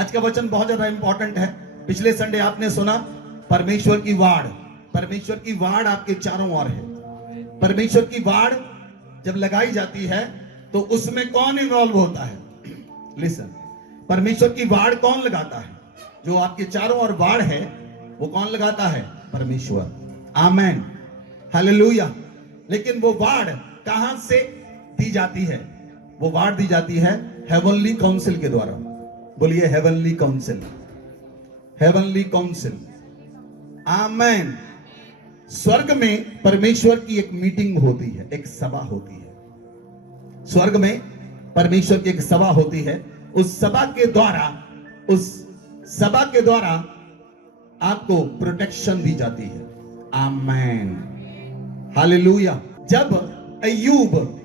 आज का वचन बहुत ज्यादा इंपॉर्टेंट है। पिछले संडे आपने सुना परमेश्वर की वाड़, परमेश्वर की वाड़ आपके चारों ओर है। परमेश्वर की वाड़ जब लगाई जाती है तो उसमें कौन इन्वॉल्व होता है? लिसन, परमेश्वर की वाड़ कौन लगाता है? जो आपके चारों ओर वाड़ है वो कौन लगाता है? परमेश्वर। आमेन, हालेलुया। लेकिन वो वाड़ कहां से दी जाती है? वो वाड़ दी जाती है हेवनली काउंसिल के द्वारा। बोलिए हेवनली काउंसिल, हेवनली काउंसिल। आमेन। स्वर्ग में परमेश्वर की एक मीटिंग होती है, एक सभा होती है। स्वर्ग में परमेश्वर की एक सभा होती है। उस सभा के द्वारा आपको प्रोटेक्शन दी जाती है। आमेन, हालेलुया। जब अय्यूब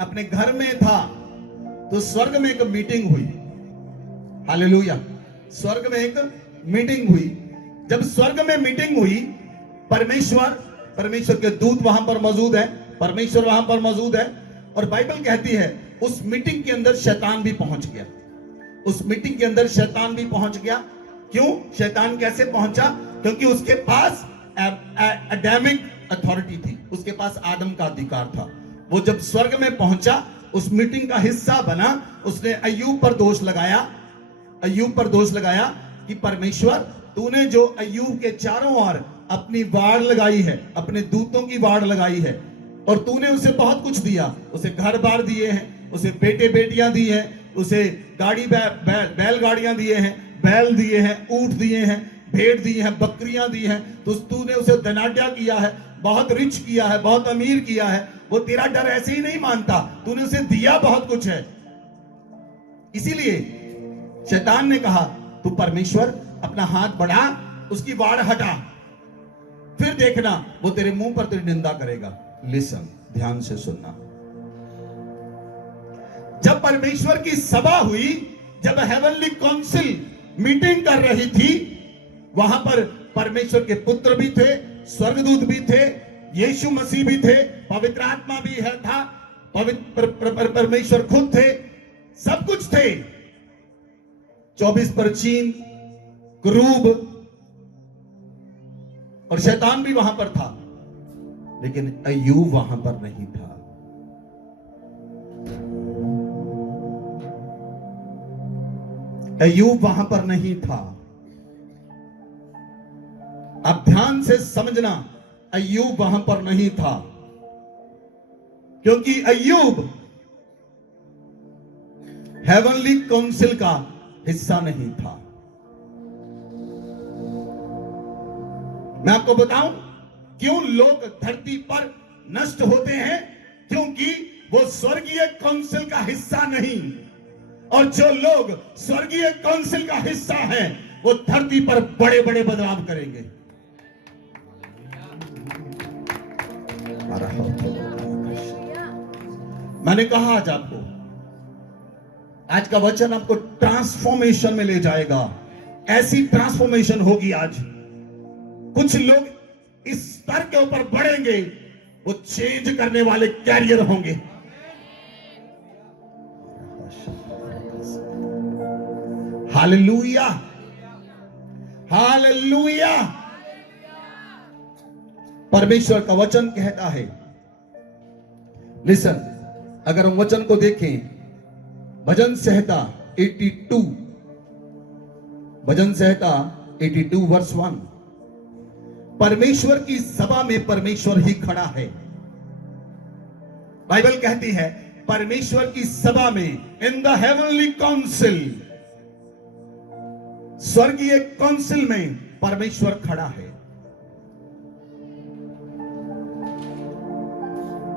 अपने घर में था तो स्वर्ग में एक मीटिंग हुई। हालेलुया। स्वर्ग में एक मीटिंग हुई। जब स्वर्ग में मीटिंग हुई, परमेश्वर के दूत वहां पर मौजूद है, परमेश्वर वहां पर मौजूद है। और बाइबल कहती है उस मीटिंग के अंदर शैतान भी पहुंच गया। उस मीटिंग के अंदर शैतान भी पहुंच गया। क्यों? शैतान कैसे पहुंचा? क्योंकि उसके पास एडामिक अथॉरिटी थी, उसके पास आदम का अधिकार था। वो जब स्वर्ग में पहुंचा, उस मीटिंग का हिस्सा बना, उसने अय्यूब पर दोष लगाया। अय्यूब पर दोष लगाया कि परमेश्वर, तूने जो अय्यूब के चारों ओर अपनी वाड़ लगाई है, अपने दूतों की वाड़ लगाई है, और तूने उसे बहुत कुछ दिया। उसे घर बार दिए हैं, उसे बेटे बेटियां दी हैं, उसे गाड़ी बैल गाड़ियां दिए हैं, बैल दिए हैं, ऊंट दिए हैं, भेड़ दी हैं, बकरियां दी हैं। तो तूने उसे धनाढ्य किया है, बहुत रिच किया है, बहुत अमीर किया है। वो तेरा डर ऐसे ही नहीं मानता, तूने उसे दिया बहुत कुछ है। इसीलिए शैतान ने कहा, तू परमेश्वर अपना हाथ बढ़ा, उसकी वाड़ हटा, फिर देखना वो तेरे मुंह पर तेरी निंदा करेगा। लिसन, ध्यान से सुनना। जब परमेश्वर की सभा हुई, जब हेवनली काउंसिल मीटिंग कर रही थी, वहां पर परमेश्वर के पुत्र भी थे, स्वर्गदूत भी थे, यीशु मसीह भी थे, पवित्र आत्मा भी है था, परमेश्वर खुद थे, सब कुछ थे। 24 परचीन, क्रूब और शैतान भी वहां पर था। लेकिन अय्यूब वहां पर नहीं था। अय्यूब वहां पर नहीं था। अब ध्यान से समझना, अय्यूब वहां पर नहीं था, क्योंकि अय्यूब हेवनली काउंसिल का हिस्सा नहीं था। मैं आपको बताऊं क्यों लोग धरती पर नष्ट होते हैं? क्योंकि वो स्वर्गीय काउंसिल का हिस्सा नहीं। और जो लोग स्वर्गीय काउंसिल का हिस्सा हैं, वो धरती पर बड़े बड़े बदलाव करेंगे। मैंने कहा आज आपको, आज का वचन आपको ट्रांसफॉर्मेशन में ले जाएगा। ऐसी ट्रांसफॉर्मेशन होगी आज। कुछ लोग इस स्तर के ऊपर बढ़ेंगे, वो चेंज करने वाले कैरियर होंगे। Hallelujah, hallelujah. परमेश्वर का वचन कहता है, लिसन, अगर हम वचन को देखें, भजन संहिता 82, भजन संहिता 82 वर्स 1, परमेश्वर की सभा में परमेश्वर ही खड़ा है। बाइबल कहती है परमेश्वर की सभा में, इन द हेवनली काउंसिल, स्वर्गीय काउंसिल में परमेश्वर खड़ा है।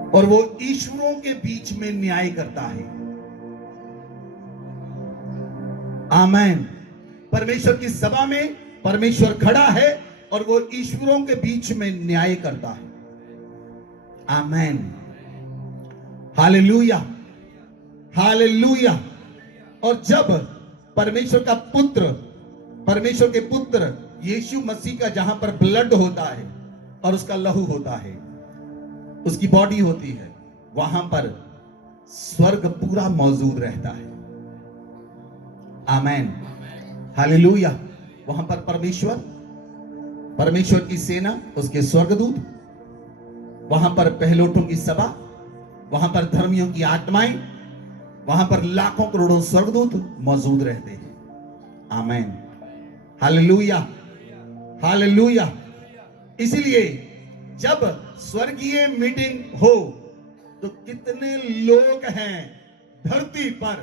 और वो ईश्वरों के बीच में न्याय करता है। आमेन। परमेश्वर की सभा में परमेश्वर खड़ा है और वो ईश्वरों के बीच में न्याय करता है। आमेन, हालेलुया, हालेलुया। और जब परमेश्वर का पुत्र, परमेश्वर के पुत्र यीशु मसीह का जहां पर ब्लड होता है और उसका लहू होता है, उसकी बॉडी होती है, वहां पर स्वर्ग पूरा मौजूद रहता है। आमेन। हालेलुया। वहां पर परमेश्वर की सेना, उसके स्वर्गदूत, वहां पर पहलोठों की सभा, वहां पर धर्मियों की आत्माएं, वहां पर लाखों करोड़ों स्वर्गदूत मौजूद रहते हैं। आमीन, हालेलुया, हालेलुया। इसीलिए जब स्वर्गीय मीटिंग हो तो कितने लोग हैं धरती पर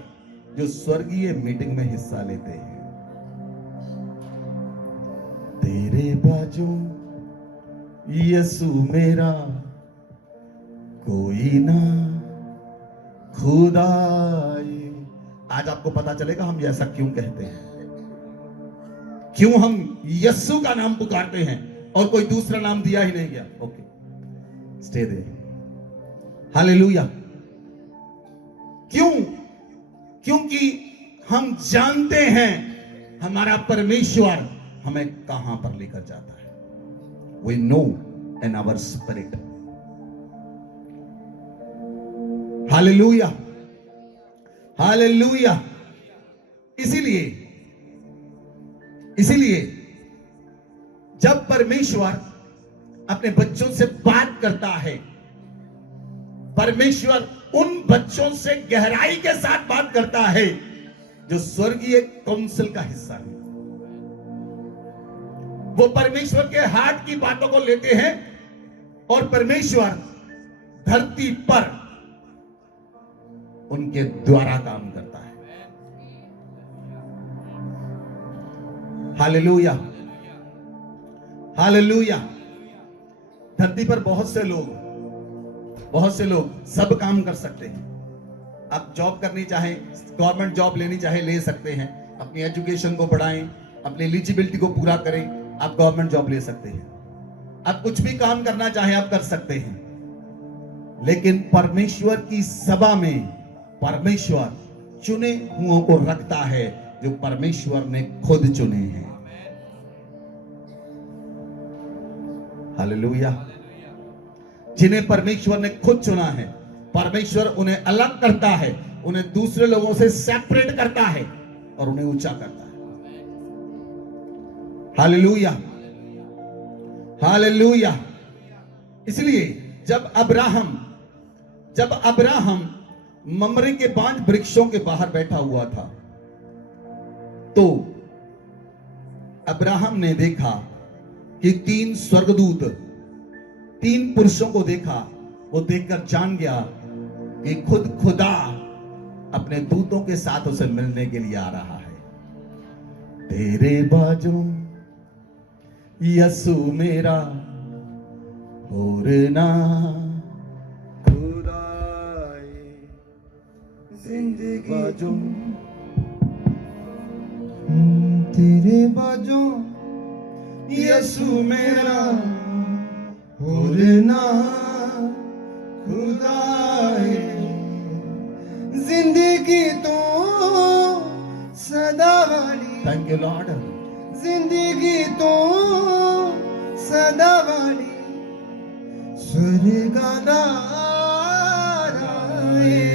जो स्वर्गीय मीटिंग में हिस्सा लेते हैं। तेरे बाजू यीशु मेरा, कोई ना खुदाए। आज आपको पता चलेगा हम ऐसा क्यों कहते हैं, क्यों हम यीशु का नाम पुकारते हैं और कोई दूसरा नाम दिया ही नहीं गया। Okay, stay there. हालेलुया। क्यों? क्योंकि हम जानते हैं हमारा परमेश्वर हमें कहां पर लेकर जाता है। We know in our spirit. Hallelujah, hallelujah. इसीलिए जब परमेश्वर अपने बच्चों से बात करता है, परमेश्वर उन बच्चों से गहराई के साथ बात करता है जो स्वर्गीय काउंसिल का हिस्सा है। वो परमेश्वर के हार्ट की बातों को लेते हैं और परमेश्वर धरती पर उनके द्वारा काम करता है। Hallelujah, hallelujah. धरती पर बहुत से लोग सब काम कर सकते हैं। आप जॉब करनी चाहें, गवर्नमेंट जॉब लेनी चाहे, ले सकते हैं। अपनी एजुकेशन को बढ़ाएं, अपनी एलिजिबिलिटी को पूरा करें, आप गवर्नमेंट जॉब ले सकते हैं। आप कुछ भी काम करना चाहें आप कर सकते हैं। लेकिन परमेश्वर की सभा में परमेश्वर चुने हुओं को रखता है जो परमेश्वर ने खुद चुने हैं। हालेलुया। जिन्हें परमेश्वर ने खुद चुना है, परमेश्वर उन्हें अलग करता है, उन्हें दूसरे लोगों से सेपरेट करता है और उन्हें ऊंचा करता है। Hallelujah, hallelujah. इसलिए जब अब्राहम ममरे के 5 वृक्षों के बाहर बैठा हुआ था तो अब्राहम ने देखा कि 3 स्वर्गदूत, 3 पुरुषों को देखा। वो देखकर जान गया कि खुद खुदा अपने दूतों के साथ उसे मिलने के लिए आ रहा है। तेरे बाजू यीशु मेरा, और ना खुदाए जिंदगी बाजू, तेरे बाजू यीशु मेरा, और ना खुदाए जिंदगी तो सदा वाली। Thank you Lord. जिंदगी तो सदा वाली स्वर्गदारा है।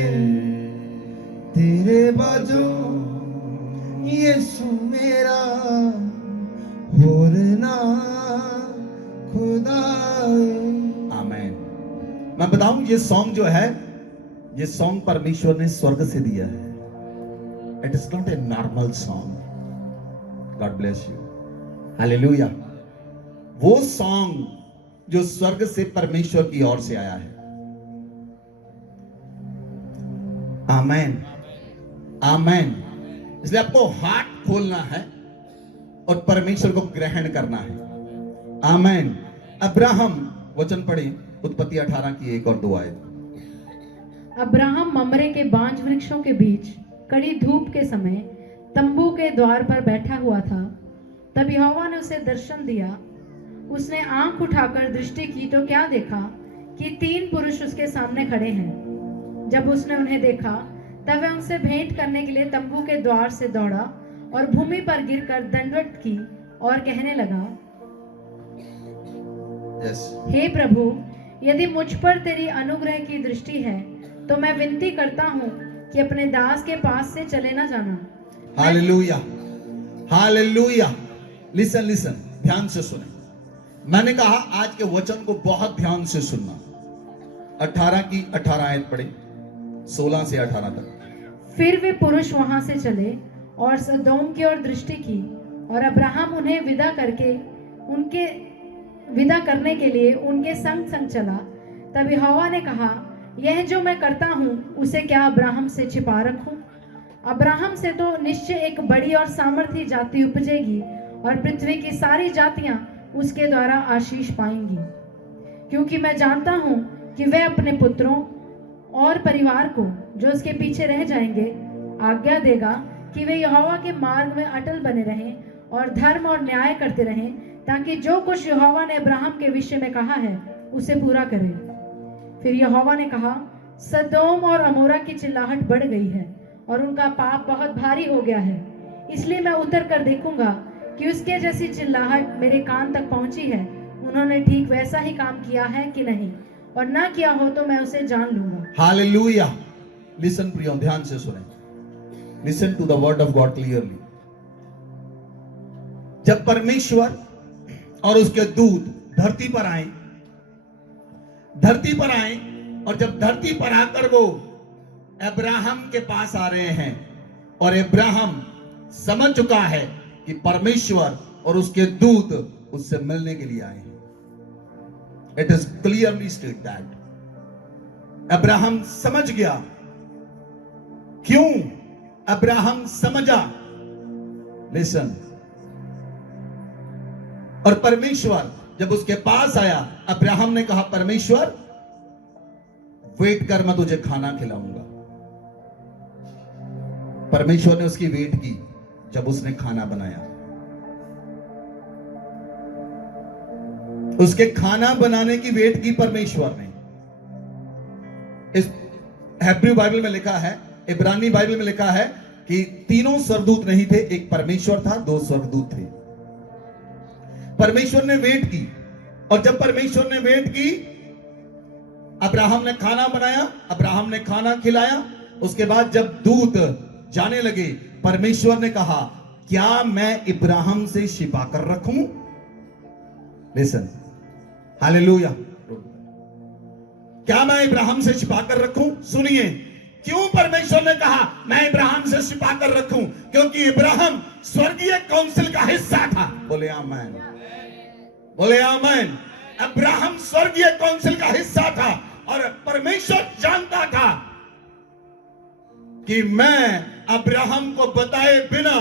तेरे बाजू यीशु मेरा, और ना खुदा। आमीन। मैं बताऊं ये सॉन्ग जो है, ये सॉन्ग परमेश्वर ने स्वर्ग से दिया है। It is not a normal song. God bless you. Hallelujah. वो सॉन्ग जो स्वर्ग से परमेश्वर की ओर से आया है। आमीन, आमीन। इसलिए आपको हार्ट खोलना है और परमेश्वर को ग्रहण करना है। आमीन। अब्राहम, वचन पढ़े उत्पत्ति 18 की 1 और 2 आयत। अब्राहम ममरे के 5 वृक्षों के बीच कड़ी धूप के समय तंबू के द्वार पर बैठा हुआ था। तब यहोवा ने उसे दर्शन दिया। उसने आंख उठाकर दृष्टि की तो क्या देखा कि 3 पुरुष उसके सामने खड़े हैं। जब उसने उन्हें देखा तब वह उनसे भेंट करने के लिए तंबू के द्वार से दौड़ा और भूमि पर गिरकर दंडवत की और कहने लगा, हे प्रभु, यदि मुझ पर तेरी अनुग्रह की दृष्टि है तो मैं विनती करता हूँ कि अपने दास के पास से चले न जाना। हालेलुया। हालेलुया। लिसन लिसन, ध्यान से सुने। मैंने कहा आज के वचन को बहुत ध्यान से सुनना। 18 की 18 आयत पढ़े, 16 से 18 तक। फिर वे पुरुष वहां से चले और सदोम की ओर दृष्टि की, और अब्राहम उन्हें विदा करने के लिए उनके संग संग चला। तब यहोवा ने कहा, यह जो मैं करता हूँ उसे क्या अब्राहम से छिपा रखूं? अब्राहम से तो निश्चय एक बड़ी और सामर्थी जाति उपजेगी, और पृथ्वी की सारी जातियां उसके द्वारा आशीष पाएंगी। क्योंकि मैं जानता हूं कि वह अपने पुत्रों और परिवार को जो उसके पीछे रह जाएंगे आज्ञा देगा कि वे यहोवा के मार्ग में अटल बने रहें और धर्म और न्याय करते रहें, ताकि जो कुछ यहोवा ने अब्राहम के विषय में कहा है उसे पूरा करें। फिर यहोवा ने कहा, सदोम और अमोरा की चिल्लाहट बढ़ गई है और उनका पाप बहुत भारी हो गया है, इसलिए मैं उतर कर देखूंगा कि उसके जैसी चिल्लाहट मेरे कान तक पहुंची है, उन्होंने ठीक वैसा ही काम किया है कि नहीं, और ना किया हो तो मैं उसे जान लूंगा। हालेलुया। लिसन प्रियो, ध्यान से सुने। Listen to the word of God clearly. जब परमेश्वर और उसके दूत धरती पर आए और जब धरती पर आकर वो अब्राहम के पास आ रहे हैं, और अब्राहम समझ चुका है कि परमेश्वर और उसके दूत उससे मिलने के लिए आए हैं। It is clearly state that Abraham समझ गया। क्यों अब्राहम समझा? लिसन। और परमेश्वर जब उसके पास आया, अब्राहम ने कहा, परमेश्वर वेट कर, मैं तुझे खाना खिलाऊंगा। परमेश्वर ने उसकी वेट की। जब उसने खाना बनाया, उसके खाना बनाने की वेट की परमेश्वर ने। इस हेब्रू बाइबल में लिखा है, इब्रानी बाइबल में लिखा है कि तीनों स्वर्गदूत नहीं थे, एक परमेश्वर था, 2 स्वर्गदूत थे। परमेश्वर ने वेट की, और जब परमेश्वर ने वेट की, अब्राहम ने खाना बनाया, अब्राहम ने खाना खिलाया। उसके बाद जब दूत जाने लगे, परमेश्वर ने कहा, क्या मैं इब्राहिम से छिपा कर रखूं? Listen, hallelujah. क्या मैं इब्राहिम से छिपा कर रखूं? सुनिए, क्यों परमेश्वर ने कहा मैं इब्राहिम से छिपा कर रखूं? क्योंकि इब्राहिम स्वर्गीय काउंसिल का हिस्सा था। बोले आमीन, बोले आमीन। अब्राहम स्वर्गीय काउंसिल का हिस्सा था, और परमेश्वर जानता था कि मैं अब्राहम को बताए बिना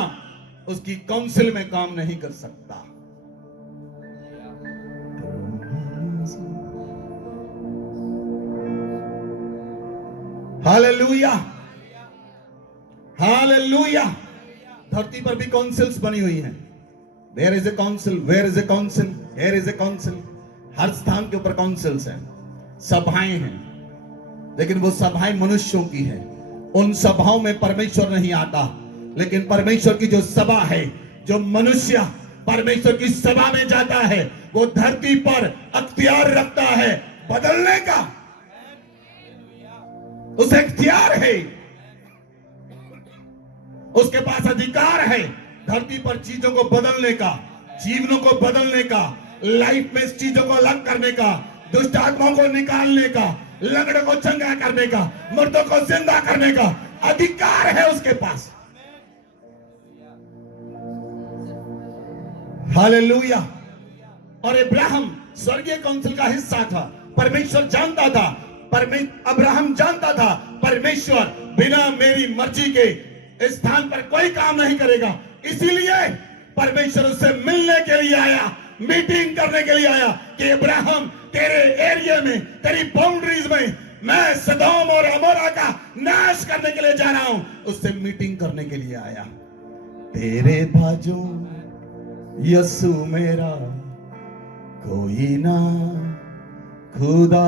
उसकी काउंसिल में काम नहीं कर सकता। Hallelujah, hallelujah. धरती पर भी काउंसिल्स बनी हुई हैं। There is a council, where is a council, here is a council. हर स्थान के ऊपर काउंसिल्स हैं, सभाएं हैं, लेकिन वो सभाएं मनुष्यों की हैं। उन सभाओं में परमेश्वर नहीं आता, लेकिन परमेश्वर की जो सभा है, जो मनुष्य परमेश्वर की सभा में जाता है, वो धरती पर अख्तियार रखता है बदलने का। उसे इख्तियार है, उसके पास अधिकार है धरती पर चीजों को बदलने का, जीवनों को बदलने का, लाइफ में इस चीजों को अलग करने का, दुष्ट आत्माओं को निकालने का, लंगड़ों को चंगा करने का, मुर्दों को जिंदा करने का अधिकार है उसके पास। हालेलुया। और इब्राहिम स्वर्गीय काउंसिल का हिस्सा था। परमेश्वर जानता था, अब्राहम जानता था, परमेश्वर बिना मेरी मर्जी के इस स्थान पर कोई काम नहीं करेगा। इसीलिए परमेश्वर उससे मिलने के लिए आया, मीटिंग करने के लिए आया कि इब्राहिम तेरे एरिया में, तेरी बाउंड्रीज में मैं सदोम और अमोरा का नाश करने के लिए जा रहा हूं। उससे मीटिंग करने के लिए आया। तेरे बाजू यसु मेरा कोई ना खुदा।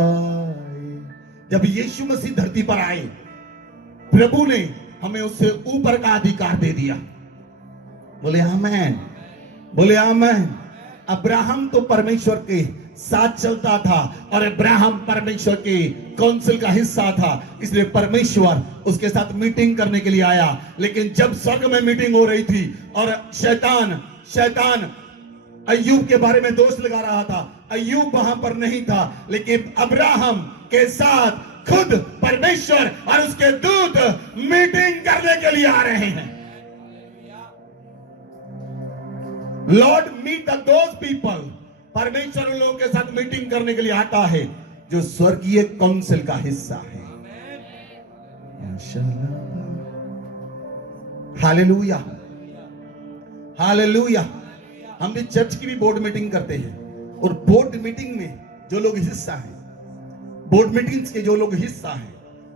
जब यीशु मसीह धरती पर आए, प्रभु ने हमें उससे ऊपर का अधिकार दे दिया। बोले आमीन, बोले आमीन। अब्राहम तो परमेश्वर के साथ चलता था और अब्राहम परमेश्वर के काउंसिल का हिस्सा था, इसलिए परमेश्वर उसके साथ मीटिंग करने के लिए आया। लेकिन जब स्वर्ग में मीटिंग हो रही थी और शैतान अय्यूब के बारे में दोष लगा रहा था, अय्यूब वहां पर नहीं था, लेकिन अब्राहम के साथ खुद परमेश्वर और उसके दूत मीटिंग करने के लिए आ रहे हैं। लॉर्ड मीट दोज पीपल, परमेश्वर उन लोगों के साथ मीटिंग करने के लिए आता है जो स्वर्गीय काउंसिल का हिस्सा है। Hallelujah, hallelujah. हम भी चर्च की भी बोर्ड मीटिंग करते हैं और बोर्ड मीटिंग में जो लोग हिस्सा हैं, बोर्ड मीटिंग्स के जो लोग हिस्सा हैं,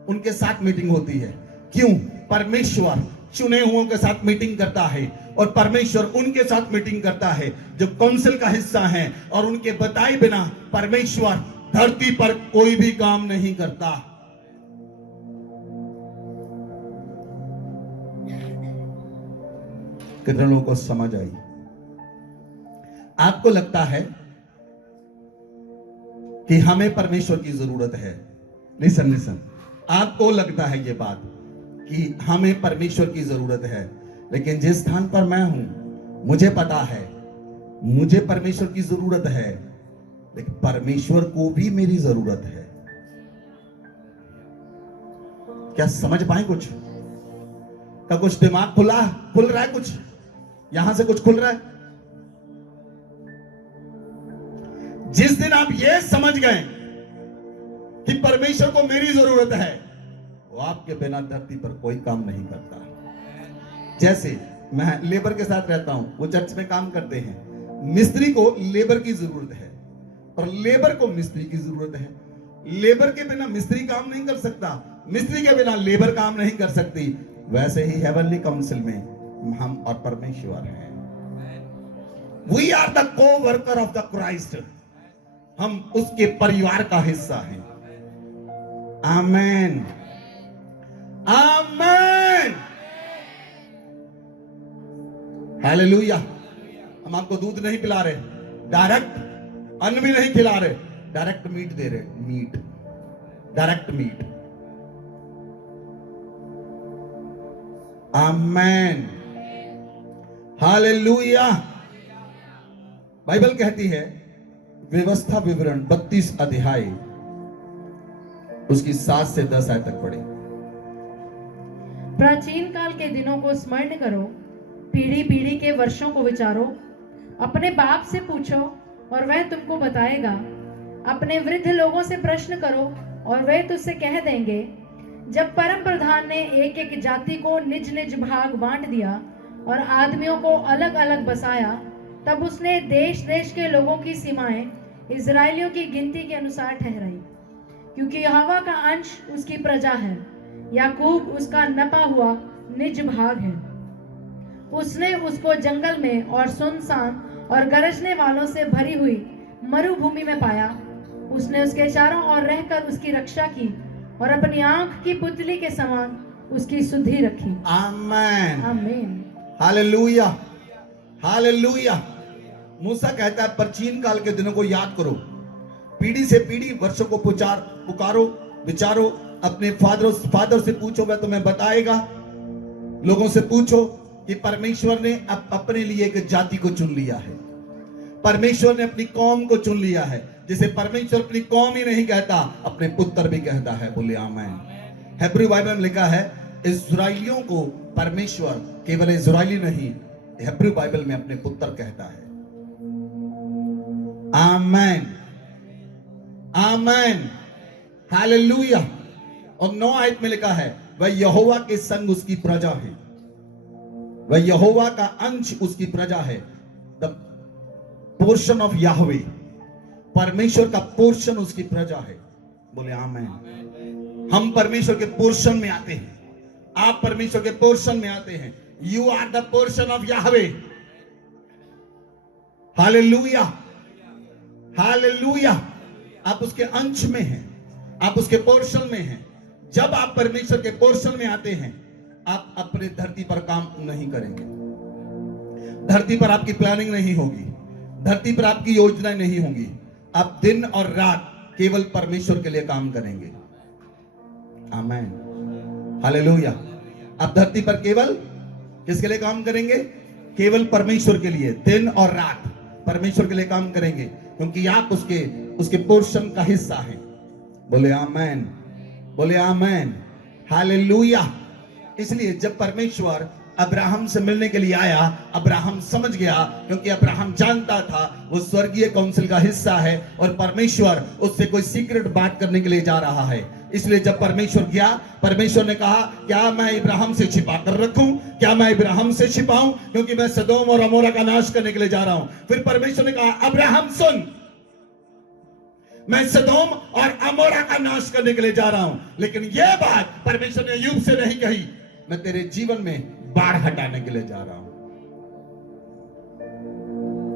उनके साथ मीटिंग होती है। क्यों? परमेश्वर चुने हुओं के साथ मीटिंग करता है और परमेश्वर उनके साथ मीटिंग करता है जो काउंसिल का हिस्सा है, और उनके बताए बिना परमेश्वर धरती पर कोई भी काम नहीं करता। कितने लोगों को समझ आई? आपको लगता है कि हमें परमेश्वर की जरूरत है? लिसन, आपको लगता है ये बात कि हमें परमेश्वर की जरूरत है, लेकिन जिस स्थान पर मैं हूं मुझे पता है मुझे परमेश्वर की जरूरत है, लेकिन परमेश्वर को भी मेरी जरूरत है। क्या समझ पाए? कुछ दिमाग खुल रहा है? कुछ यहां से कुछ खुल रहा है? जिस दिन आप ये समझ गए कि परमेश्वर को मेरी जरूरत है, वो आपके बिना धरती पर कोई काम नहीं करता। जैसे मैं लेबर के साथ रहता हूं, वो चर्च में काम करते हैं। मिस्त्री को लेबर की जरूरत है और लेबर को मिस्त्री की जरूरत है। लेबर के बिना मिस्त्री काम नहीं कर सकता, मिस्त्री के बिना लेबर काम नहीं कर सकती। वैसे ही हेवनली काउंसिल में हम और परमेश्वर हैं। वी आर द को वर्कर ऑफ द क्राइस्ट, हम उसके परिवार का हिस्सा हैं। आमेन, आमेन, हालेलुया। हम आपको दूध नहीं पिला रहे, डायरेक्ट अन्न भी नहीं खिला रहे, डायरेक्ट मीट दे रहे, मीट, डायरेक्ट मीट। आमेन, हालेलुया। बाइबल कहती है, व्यवस्था विवरण 32 अध्याय उसकी 7 से 10 आयत तक पढ़े। प्राचीन काल के दिनों को स्मरण करो, पीढ़ी पीढ़ी के वर्षों को विचारो। अपने बाप से पूछो और वह तुमको बताएगा, अपने वृद्ध लोगों से प्रश्न करो और वे तुझसे कह देंगे। जब परम प्रधान ने एक एक जाति को निज निज भाग बांट दिया और आदमियों को अलग अलग बसाया, तब उसने देश देश के लोगों की सीमाएं इजराइलियों की गिनती के अनुसार ठहराई। क्योंकि यहोवा का अंश उसकी प्रजा है, याकूब उसका नपा हुआ निज भाग है। उसने उसको जंगल में और सुनसान और गरजने वालों से भरी हुई मरुभूमि में पाया। उसने उसके चारों ओर रहकर उसकी रक्षा की और अपनी आंख की पुतली के समान उसकी सुधि रखी। आमेन, आमीन, हालेलुया, हालेलुया। मूसा कहता है, प्राचीन काल के दिनों को याद करो, पीढ़ी से पीढ़ी वर्षों को पुकारो, विचारो, अपने फादर से पूछो, वह तुम्हें बताएगा। लोगों से पूछो कि परमेश्वर ने अपने लिए एक जाति को चुन लिया है, परमेश्वर ने अपनी कौम को चुन लिया है। जिसे परमेश्वर अपनी कौम ही नहीं कहता, अपने पुत्र भी कहता है। बोले आमीन। हिब्रू बाइबल में लिखा है, इस्राएलियों को परमेश्वर केवल इस्राएली नहीं, हिब्रू बाइबल में अपने पुत्र कहता है। आमीन, आमीन, हालेलुया। और 9 आयत में लिखा है, वह यहोवा के संग उसकी प्रजा है, वह यहोवा का अंश उसकी प्रजा है। द पोर्शन ऑफ याहवे, परमेश्वर का पोर्शन उसकी प्रजा है। बोले आमीन। हम परमेश्वर के पोर्शन में आते हैं, आप परमेश्वर के पोर्शन में आते हैं। You are the portion of Yahweh. Hallelujah, hallelujah. आप उसके अंश में हैं, आप उसके पोर्शन में हैं। जब आप परमेश्वर के पोर्शन में आते हैं, आप अपने धरती पर काम नहीं करेंगे, धरती पर आपकी प्लानिंग नहीं होगी, धरती पर आपकी योजनाएं नहीं होंगी, आप दिन और रात केवल परमेश्वर के लिए काम करेंगे। आमीन, हालेलुया। आप धरती पर केवल किसके लिए काम करेंगे? केवल परमेश्वर के लिए दिन और रात परमेश्वर के लिए काम करेंगे, क्योंकि आप उसके पोर्शन का हिस्सा हैं। बोले आमीन, बोले आमीन, हालेलुया। इसलिए जब परमेश्वर अब्राहम से मिलने के लिए आया, अब्राहम समझ गया, क्योंकि अब्राहम जानता था वो स्वर्गीय काउंसिल का हिस्सा है और परमेश्वर उससे कोई सीक्रेट बात करने के लिए जा रहा है। इसलिए जब परमेश्वर गया, परमेश्वर ने कहा क्या मैं इब्राहिम से छिपा कर रखूं? क्या मैं इब्राहिम से छिपाऊं? क्योंकि मैं सदोम और अमोरा का नाश करने के लिए जा रहा हूं। फिर परमेश्वर ने कहा अब्राहम सुन, मैं सदोम और अमोरा का नाश करने के लिए जा रहा हूं, लेकिन यह बात परमेश्वर ने अय्यूब से नहीं कही, मैं तेरे जीवन में बाढ़ हटाने के लिए जा रहा हूं।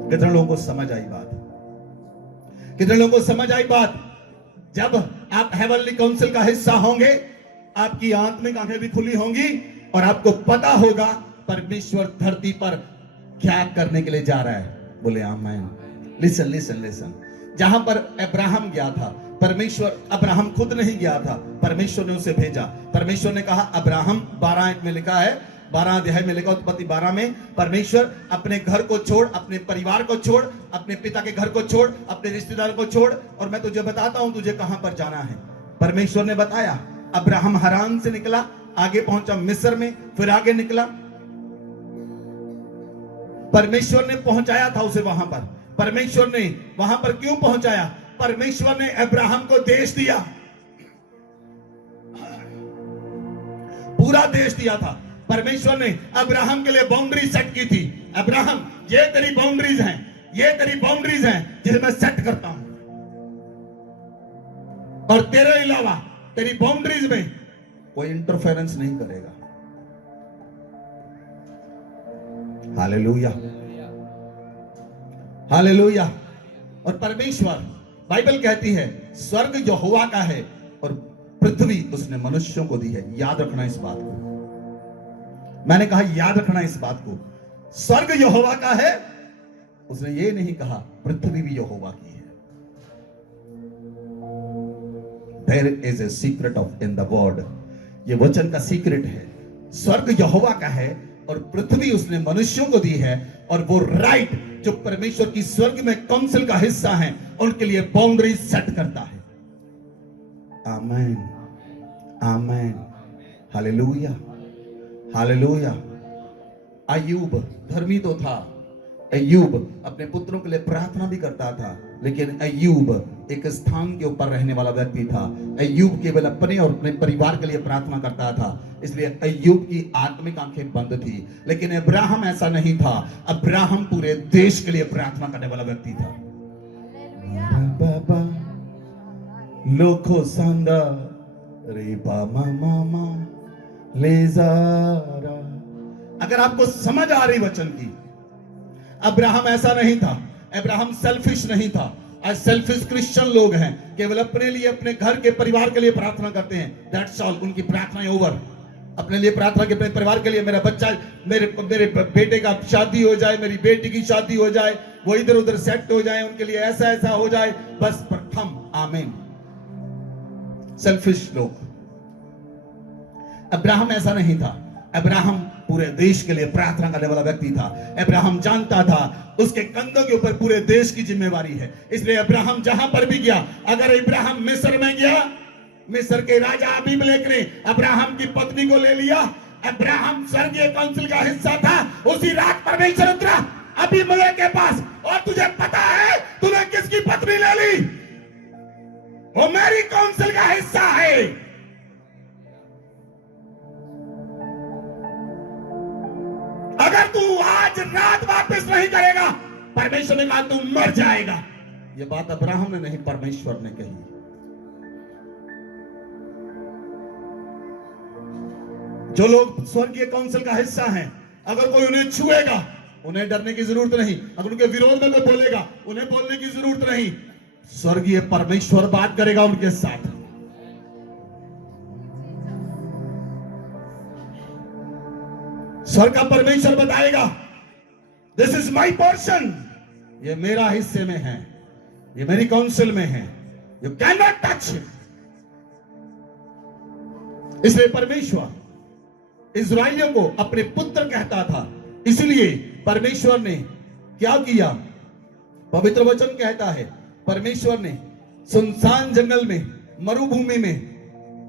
कितने लोगों को समझ आई बात? कितने लोगों को समझ आई बात? जब आप हेवनली काउंसिल का हिस्सा होंगे, आपकी आत्मिक आंखें भी खुली होंगी और आपको पता होगा परमेश्वर धरती पर क्या करने के लिए जा रहा है। बोले आमीन। Listen listen listen. जहां पर अब्राहम गया था, परमेश्वर, अब्राहम खुद नहीं गया था, परमेश्वर ने उसे भेजा। परमेश्वर ने कहा अब्राहम, 12 में लिखा है, 12 अध्याय में लिखा, उत्पत्ति 12 में, परमेश्वर अपने घर को छोड़, अपने परिवार को छोड़, अपने पिता के घर को छोड़, अपने रिश्तेदार को छोड़, और मैं तुझे बताता हूं तुझे कहां पर जाना है। परमेश्वर ने बताया। अब्राहम हरान से निकला, आगे पहुंचा मिस्र में, फिर आगे निकला। परमेश्वर ने पहुंचाया था उसे वहां पर। परमेश्वर ने वहां पर क्यों पहुंचाया? परमेश्वर ने अब्राहम को देश दिया, पूरा देश दिया था। परमेश्वर ने अब्राहम के लिए बाउंड्री सेट की थी। अब्राहम, ये तेरी बाउंड्रीज हैं, ये तेरी बाउंड्रीज हैं जिसे मैं सेट करता हूं, और तेरे अलावा तेरी बाउंड्रीज में कोई इंटरफेरेंस नहीं करेगा। Hallelujah, hallelujah. और परमेश्वर, बाइबल कहती है स्वर्ग यहोवा का है और पृथ्वी उसने मनुष्यों को दी है। याद रखना इस बात को। मैंने कहा याद रखना इस बात को। स्वर्ग यहोवा का है, उसने ये नहीं कहा पृथ्वी भी यहोवा की है। There is a secret of in the word। ये वचन का सीक्रेट है। स्वर्ग यहोवा का है और पृथ्वी उसने मनुष्यों को दी है, और वो राइट जो परमेश्वर की स्वर्ग में काउंसिल का हिस्सा है उनके लिए बाउंड्री सेट करता है। आमीन, आमीन, हालेलुया, हालेलुया। अय्यूब धर्मी तो था, अय्यूब अपने पुत्रों के लिए प्रार्थना भी करता था, लेकिन अय्यूब एक स्थान के ऊपर रहने वाला व्यक्ति था। अय्यूब केवल अपने और अपने परिवार के लिए प्रार्थना करता था, इसलिए अय्यूब की आत्मिक आंखें बंद थी। लेकिन अब्राहम ऐसा नहीं था। अब्राहम पूरे देश के लिए प्रार्थना करने वाला व्यक्ति था। बाबा लोखो सांदा रे बामा मामा ले जारा। अगर आपको समझ आ रही वचन की, अब्राहम ऐसा नहीं था। अब्राहम सेल्फिश नहीं था। आज सेल्फिश क्रिश्चियन लोग हैं, केवल अपने लिए, अपने घर के परिवार के लिए प्रार्थना करते हैं। दैट्स ऑल, उनकी प्रार्थना ओवर। अपने लिए प्रार्थना के, अपने परिवार के लिए, मेरा बच्चा, मेरे बेटे का शादी हो जाए, मेरी बेटी की शादी हो जाए, वो इधर उधर सेट हो जाए, उनके लिए ऐसा ऐसा हो जाए, बस प्रथम आमीन। सेल्फिश लोग। अब्राहम ऐसा नहीं था। अब्राहम पूरे देश के लिए प्रार्थना करने वाला व्यक्ति था। अब्राहम जानता था उसके कंधों के ऊपर पूरे देश की जिम्मेवारी है, इसलिए अब्राहम जहां पर भी गया, अगर अब्राहम मिस्र में गया, मिस्र के राजा अबीमेलेक ने अब्राहम की पत्नी को ले लिया। अब्राहम स्वर्गीय काउंसिल का हिस्सा था। उसी रात परमेश्वर उतरा अबीमेलेक के पास, और तुझे पता है तूने किसकी पत्नी ले ली? वो मेरी काउंसिल का हिस्सा है। अगर तू आज रात वापस नहीं करेगा, परमेश्वर ने कहा तू मर जाएगा। यह बात अब्राहम ने नहीं, परमेश्वर ने कही। जो लोग स्वर्गीय काउंसिल का हिस्सा हैं, अगर कोई उन्हें छुएगा, उन्हें डरने की जरूरत नहीं। अगर उनके विरोध में कोई बोलेगा, उन्हें बोलने की जरूरत नहीं। स्वर्गीय परमेश्वर बात करेगा उनके साथ। स्वर्ग का परमेश्वर बताएगा दिस इज माई पोर्शन, ये मेरा हिस्से में है। ये मेरी काउंसिल में है, you can not touch him. इसलिए परमेश्वर इस्राएलियों को अपने पुत्र कहता था, इसलिए परमेश्वर ने क्या किया? पवित्र वचन कहता है परमेश्वर ने सुनसान जंगल में, मरुभूमि में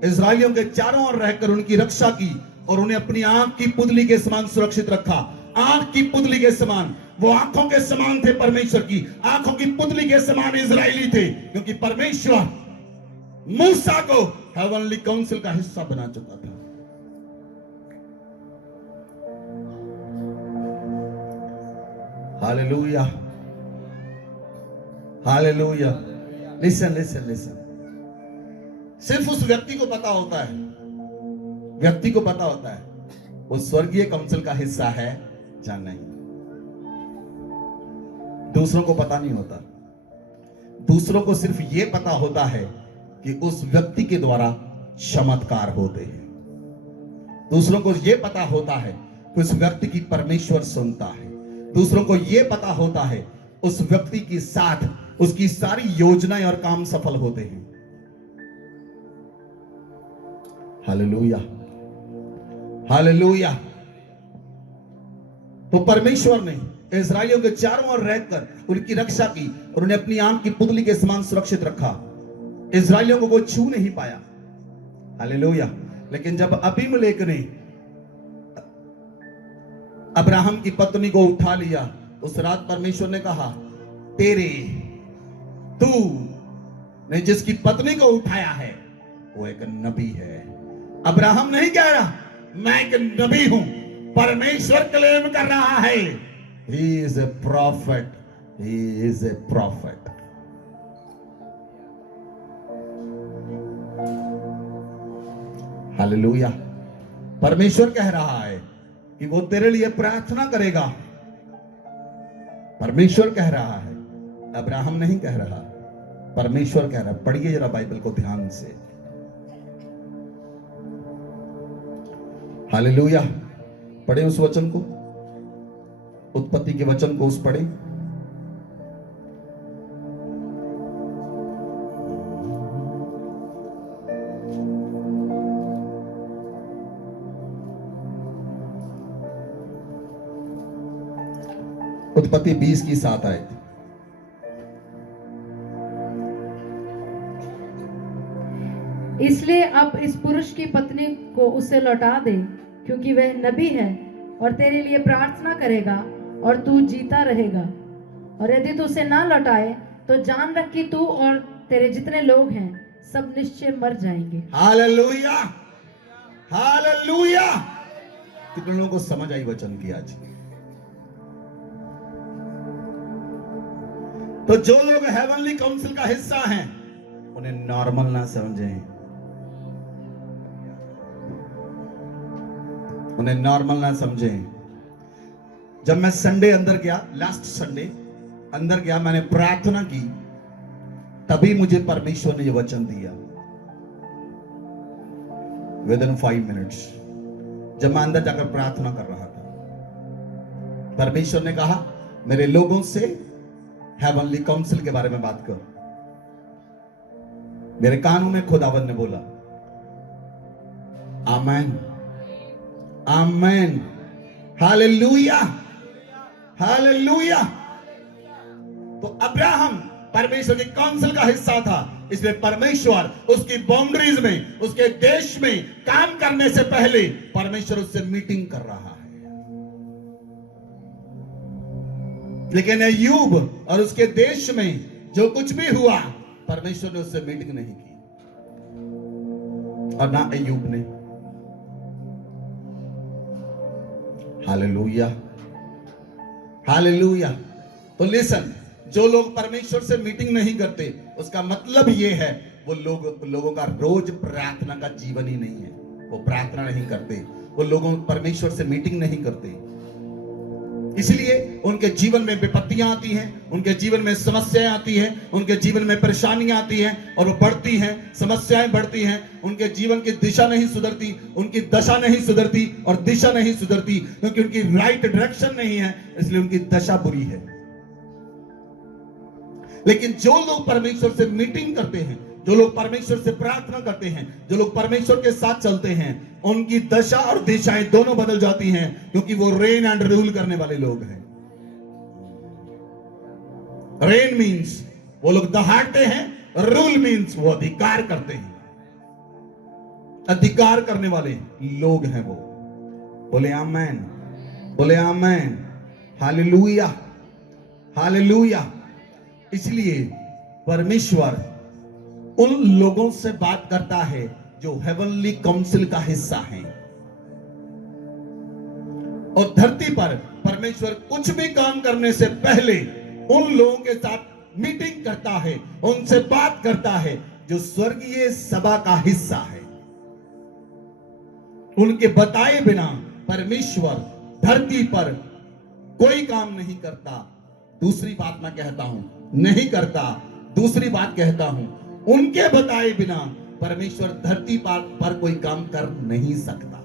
इस्राएलियों के चारों ओर रहकर उनकी रक्षा की और उन्हें अपनी आंख की पुतली के समान सुरक्षित रखा। आंख की पुतली के समान, वो आंखों के समान थे परमेश्वर की, आंखों की पुतली के समान इजरायली थे, क्योंकि परमेश्वर मूसा को हेवनली काउंसिल का हिस्सा बना चुका था। Hallelujah, hallelujah. Listen listen listen. सिर्फ उस व्यक्ति को पता होता है, व्यक्ति को पता होता है वो स्वर्गीय काउंसिल का हिस्सा है या नहीं। दूसरों को पता नहीं होता। दूसरों को सिर्फ यह पता होता है कि उस व्यक्ति के द्वारा चमत्कार होते हैं। दूसरों को यह पता होता है कि उस व्यक्ति की परमेश्वर सुनता है। दूसरों को यह पता होता है उस व्यक्ति के साथ उसकी सारी योजनाएं और काम सफल होते हैं। Hallelujah, hallelujah. तो परमेश्वर ने इस्राएलियों के चारों ओर रहकर उनकी रक्षा की और उन्हें अपनी आंख की पुतली के समान सुरक्षित रखा। इस्राएलियों को कोई छू नहीं पाया। हालेलुया। लेकिन जब अबीमेलेक ने अब्राहम की पत्नी को उठा लिया, उस रात परमेश्वर ने कहा, तू ने जिसकी पत्नी को उठाया है वो एक नबी है। अब्राहम नहीं कह रहा मैं एक नबी हूं, परमेश्वर क्लेम कर रहा है he is a profit, he is a profit. Hallelujah. परमेश्वर कह रहा है कि वो तेरे लिए प्रार्थना करेगा। परमेश्वर कह रहा है, अब्राहम नहीं कह रहा, परमेश्वर कह रहा है। पढ़िए जरा बाइबल को ध्यान से। हालेलुया। पढ़े उस वचन को, उत्पत्ति के वचन को उस पढ़े। उत्पत्ति 20 की 7 आयत। इसलिए अब इस पुरुष की पत्नी को उसे लौटा दे, क्योंकि वह नबी है और तेरे लिए प्रार्थना करेगा और तू जीता रहेगा। और यदि तू उसे ना लौटाए तो जान रख कि तू और तेरे जितने लोग हैं सब निश्चय मर जाएंगे। Hallelujah, hallelujah. कितने लोगों को समझ आई वचन की आज? तो जो लोग हेवनली काउंसिल का हिस्सा हैं उन्हें नॉर्मल ना समझें, उन्हें नॉर्मल ना समझें। जब मैं संडे अंदर गया, लास्ट संडे अंदर गया, मैंने प्रार्थना की, तभी मुझे परमेश्वर ने यह वचन दिया विदिन 5 मिनट्स। जब मैं अंदर जाकर प्रार्थना कर रहा था, परमेश्वर ने कहा मेरे लोगों से हेवनली काउंसिल के बारे में बात कर। मेरे कानों में खुदावंद ने बोला आमेन, आमेन, हालेलुया, हालेलुया। तो अब्राहम परमेश्वर की काउंसिल का हिस्सा था, इसलिए परमेश्वर उसकी बाउंड्रीज में, उसके देश में काम करने से पहले परमेश्वर उससे मीटिंग कर रहा है। लेकिन अय्यूब और उसके देश में जो कुछ भी हुआ, परमेश्वर ने उससे मीटिंग नहीं की और ना अय्यूब ने। Hallelujah, hallelujah. तो लिसन, जो लोग परमेश्वर से मीटिंग नहीं करते, उसका मतलब यह है वो लोगों का रोज प्रार्थना का जीवन ही नहीं है। वो प्रार्थना नहीं करते, वो लोगों परमेश्वर से मीटिंग नहीं करते, इसलिए उनके जीवन में विपत्तियां आती हैं, उनके जीवन में समस्याएं आती हैं, उनके जीवन में परेशानियां आती हैं और वो बढ़ती हैं, समस्याएं बढ़ती हैं, उनके जीवन की दिशा नहीं सुधरती, उनकी दशा नहीं सुधरती और दिशा नहीं सुधरती, क्योंकि उनकी राइट डायरेक्शन नहीं है, इसलिए उनकी दशा बुरी है। लेकिन जो लोग परमेश्वर से मीटिंग करते हैं, जो लोग परमेश्वर से प्रार्थना करते हैं, जो लोग परमेश्वर के साथ चलते हैं, उनकी दशा और दिशाएं दोनों बदल जाती हैं, क्योंकि वो रेन एंड रूल करने वाले लोग हैं। रेन मीन्स वो लोग दहाड़ते हैं, रूल मीन्स वो अधिकार करते हैं। अधिकार करने वाले लोग हैं वो। बोले आमेन, बोले आमेन, हालेलुया, हालेलुया। इसलिए परमेश्वर उन लोगों से बात करता है जो हेवनली काउंसिल का हिस्सा हैं। और धरती पर परमेश्वर कुछ भी काम करने से पहले उन लोगों के साथ मीटिंग करता है, उनसे बात करता है जो स्वर्गीय सभा का हिस्सा है। उनके बताए बिना परमेश्वर धरती पर कोई काम नहीं करता। दूसरी बात मैं कहता हूं, नहीं करता। दूसरी बात कहता हूं, उनके बताए बिना परमेश्वर धरती पर कोई काम कर नहीं सकता।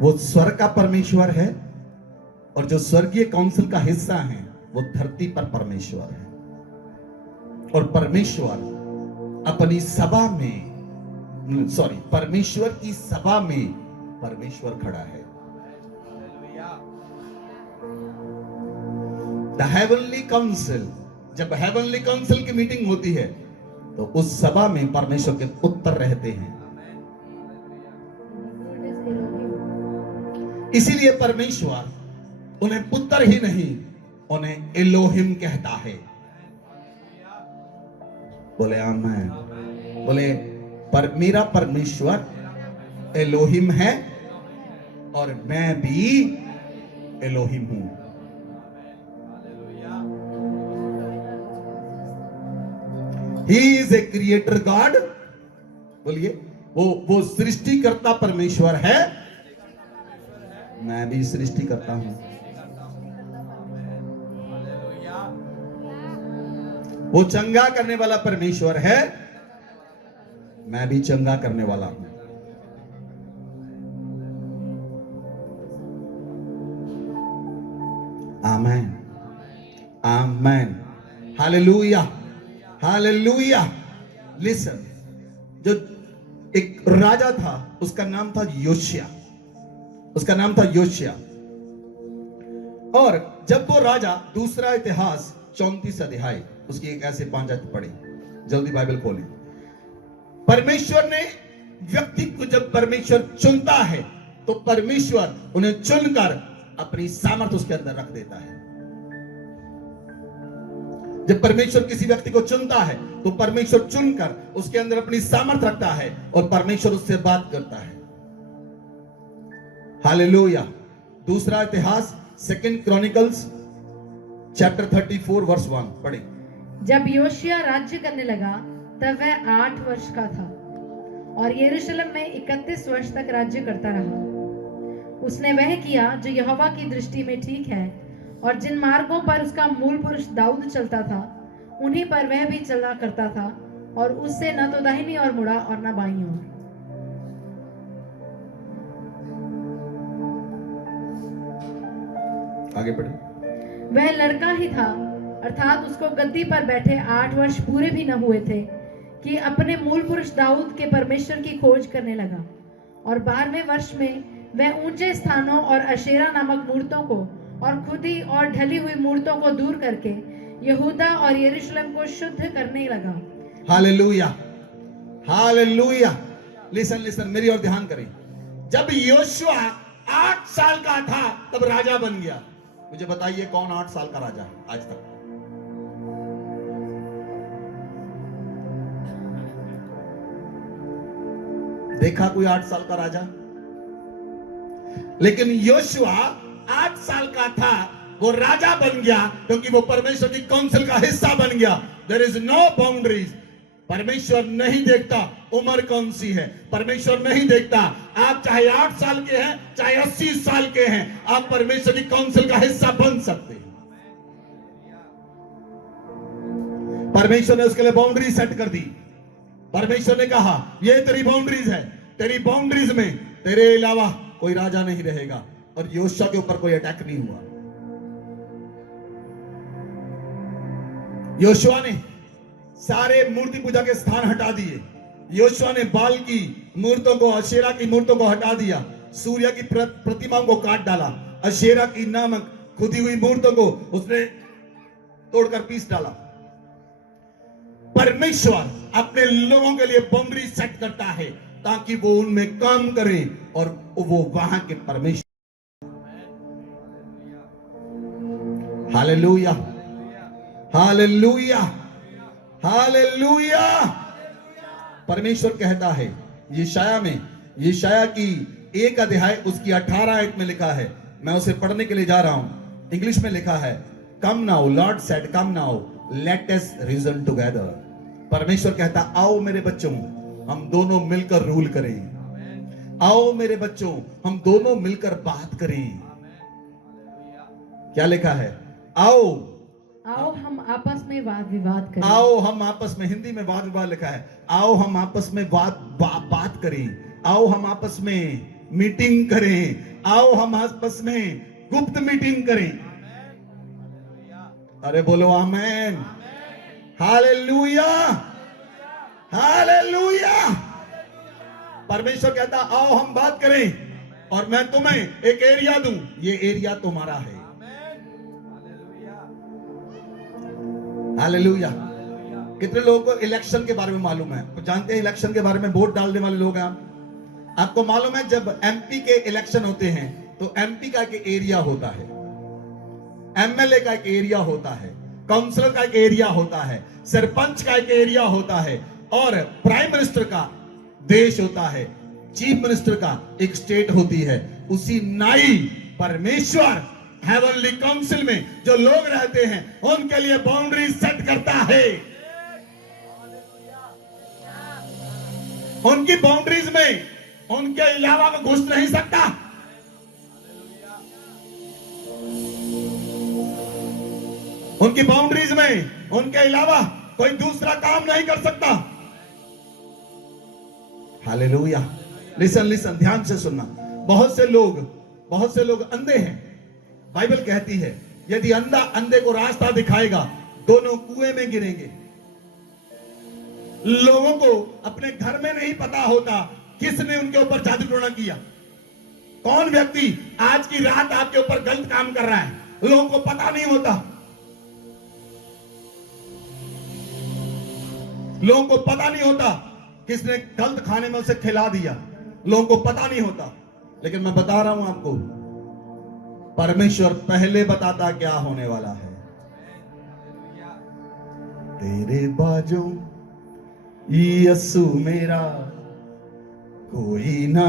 वो स्वर्ग का परमेश्वर है, और जो स्वर्गीय काउंसिल का हिस्सा है वो धरती पर परमेश्वर है। और परमेश्वर अपनी सभा में, परमेश्वर की सभा में परमेश्वर खड़ा है। द हेवनली काउंसिल, जब हेवनली काउंसिल की मीटिंग होती है तो उस सभा में परमेश्वर के पुत्र रहते हैं। इसीलिए परमेश्वर उन्हें पुत्र ही नहीं, उन्हें एलोहिम कहता है। बोले आमेन, बोले मेरा परमेश्वर एलोहिम है और मैं भी एलोहिम हूं। He is a creator God। बोलिए, वो सृष्टिकर्ता परमेश्वर है, मैं भी सृष्टि करता हूं। वो चंगा करने वाला परमेश्वर है, मैं भी चंगा करने वाला हूं। आमेन, आमेन, हालेलुया, हालेलुया। लिसन, जो एक राजा था उसका नाम था योशिया, उसका नाम था योशिया। और जब वो राजा, दूसरा इतिहास 34 अध्याय, उसकी एक ऐसे 5 आयत पढ़ी, जल्दी बाइबल खोलें। परमेश्वर ने व्यक्ति को जब परमेश्वर चुनता है तो परमेश्वर उन्हें चुनकर अपनी सामर्थ्य उसके अंदर रख देता है। जब परमेश्वर किसी व्यक्ति को चुनता है तो परमेश्वर चुनकर उसके अंदर अपनी सामर्थ्य रखता है और परमेश्वर उससे बात करता है। हालेलुया। दूसरा इतिहास 2 क्रॉनिकल्स चैप्टर 34 वर्स 1 पढ़ें। जब योशिया राज्य करने लगा तब वह 8 वर्ष का था और यरूशलेम में 31 वर्ष तक राज्य करता रहा। उसने वह किया जो यहोवा की दृष्टि में ठीक है, और जिन मार्गों पर उसका मूल पुरुष दाऊद चलता था उन्हीं पर वह भी चला करता था, और उससे न तो दाहिनी ओर मुड़ा और न बाईं ओर। आगे पढ़े। वह लड़का ही था, अर्थात उसको गद्दी पर बैठे 8 वर्ष पूरे भी न हुए थे कि अपने मूल पुरुष दाऊद के परमेश्वर की खोज करने लगा। और 12वें वर्ष में वह ऊंचे स्थानों और अशेरा नामक मूर्तों को और खुदी और ढली हुई मूर्तों को दूर करके यहूदा और यरूशलेम को शुद्ध करने लगा। Hallelujah, hallelujah. लिसन लिसन, मेरी ओर ध्यान करें। जब योशुआ 8 साल का था तब राजा बन गया। मुझे बताइए कौन 8 साल का राजा है आज तक? देखा कोई 8 साल का राजा? लेकिन योशुआ 8 साल का था, वो राजा बन गया क्योंकि वो परमेश्वर की काउंसिल का हिस्सा बन गया। There is no boundaries. परमेश्वर नहीं देखता उम्र कौन सी है, परमेश्वर नहीं देखता आप चाहे 8 साल के हैं चाहे 80 साल के हैं, आप परमेश्वर की काउंसिल का हिस्सा बन सकते हैं। परमेश्वर ने उसके लिए बाउंड्री सेट कर दी। परमेश्वर ने कहा ये तेरी बाउंड्रीज है, तेरी बाउंड्रीज में तेरे अलावा कोई राजा नहीं रहेगा। और योशुआ के ऊपर कोई अटैक नहीं हुआ। योशुआ ने सारे मूर्ति पूजा के स्थान हटा दिए। योशुआ ने बाल की मूर्तों को, अशेरा की मूर्तों को हटा दिया। सूर्य की प्रतिमाओं को काट डाला। अशेरा की नामक खुदी हुई मूर्तों को उसने तोड़कर पीस डाला। परमेश्वर अपने लोगों के लिए बाउंड्री सेट करता है ताकि वो उनमें काम करें और वो वहां के परमेश्वर। Hallelujah, hallelujah, hallelujah. परमेश्वर कहता है यशाया में, यशाया की 1 अध्याय उसकी 18 आयत में लिखा है, मैं उसे पढ़ने के लिए जा रहा हूं। इंग्लिश में लिखा है, come now, Lord said come now, let us reason together. परमेश्वर कहता, आओ मेरे बच्चों, हम दोनों मिलकर रूल करें। आओ मेरे बच्चों, हम दोनों मिलकर बात करें। क्या लिखा है? आओ, आओ हम आपस में वाद विवाद करें। आओ हम आपस में, हिंदी में वाद विवाद लिखा है, आओ हम आपस में बात करें। आओ हम आपस में मीटिंग करें। आओ हम आपस में गुप्त मीटिंग करें। अरे बोलो आमेन, हालेलुया, हालेलुया। परमेश्वर कहता, आओ हम बात करें और मैं तुम्हें एक एरिया दूं, ये एरिया तुम्हारा है। हालेलुया। कितने लोगों को इलेक्शन के बारे में मालूम है? जानते हैं इलेक्शन के बारे में, वोट डालने वाले लोग हैं आपको मालूम है जब एमपी के इलेक्शन होते हैं तो एमपी का एक एरिया होता है, एमएलए का एक एरिया होता है, काउंसलर का एक एरिया होता है, सरपंच का एक एरिया होता है और प्राइम मिनिस्टर का देश होता है, चीफ मिनिस्टर का एक स्टेट होती है। उसी नाई परमेश्वर हेवनली काउंसिल में जो लोग रहते हैं उनके लिए बाउंड्री सेट करता है। उनकी बाउंड्रीज में उनके अलावा में घुस नहीं सकता। उनकी बाउंड्रीज में उनके अलावा कोई दूसरा काम नहीं कर सकता। हालेलुया। लिसन लिसन, ध्यान से सुनना। बहुत से लोग अंधे हैं। बाइबल कहती है यदि अंधा अंधे को रास्ता दिखाएगा दोनों कुएं में गिरेंगे। लोगों को अपने घर में नहीं पता होता किसने उनके ऊपर जादू टोना किया। कौन व्यक्ति आज की रात आपके ऊपर गलत काम कर रहा है, लोगों को पता नहीं होता। लोगों को पता नहीं होता किसने गलत खाने में उसे खिला दिया, लोगों को पता नहीं होता। लेकिन मैं बता रहा हूं आपको, परमेश्वर पहले बताता क्या होने वाला है। तेरे बाजू यीशु मेरा कोई ना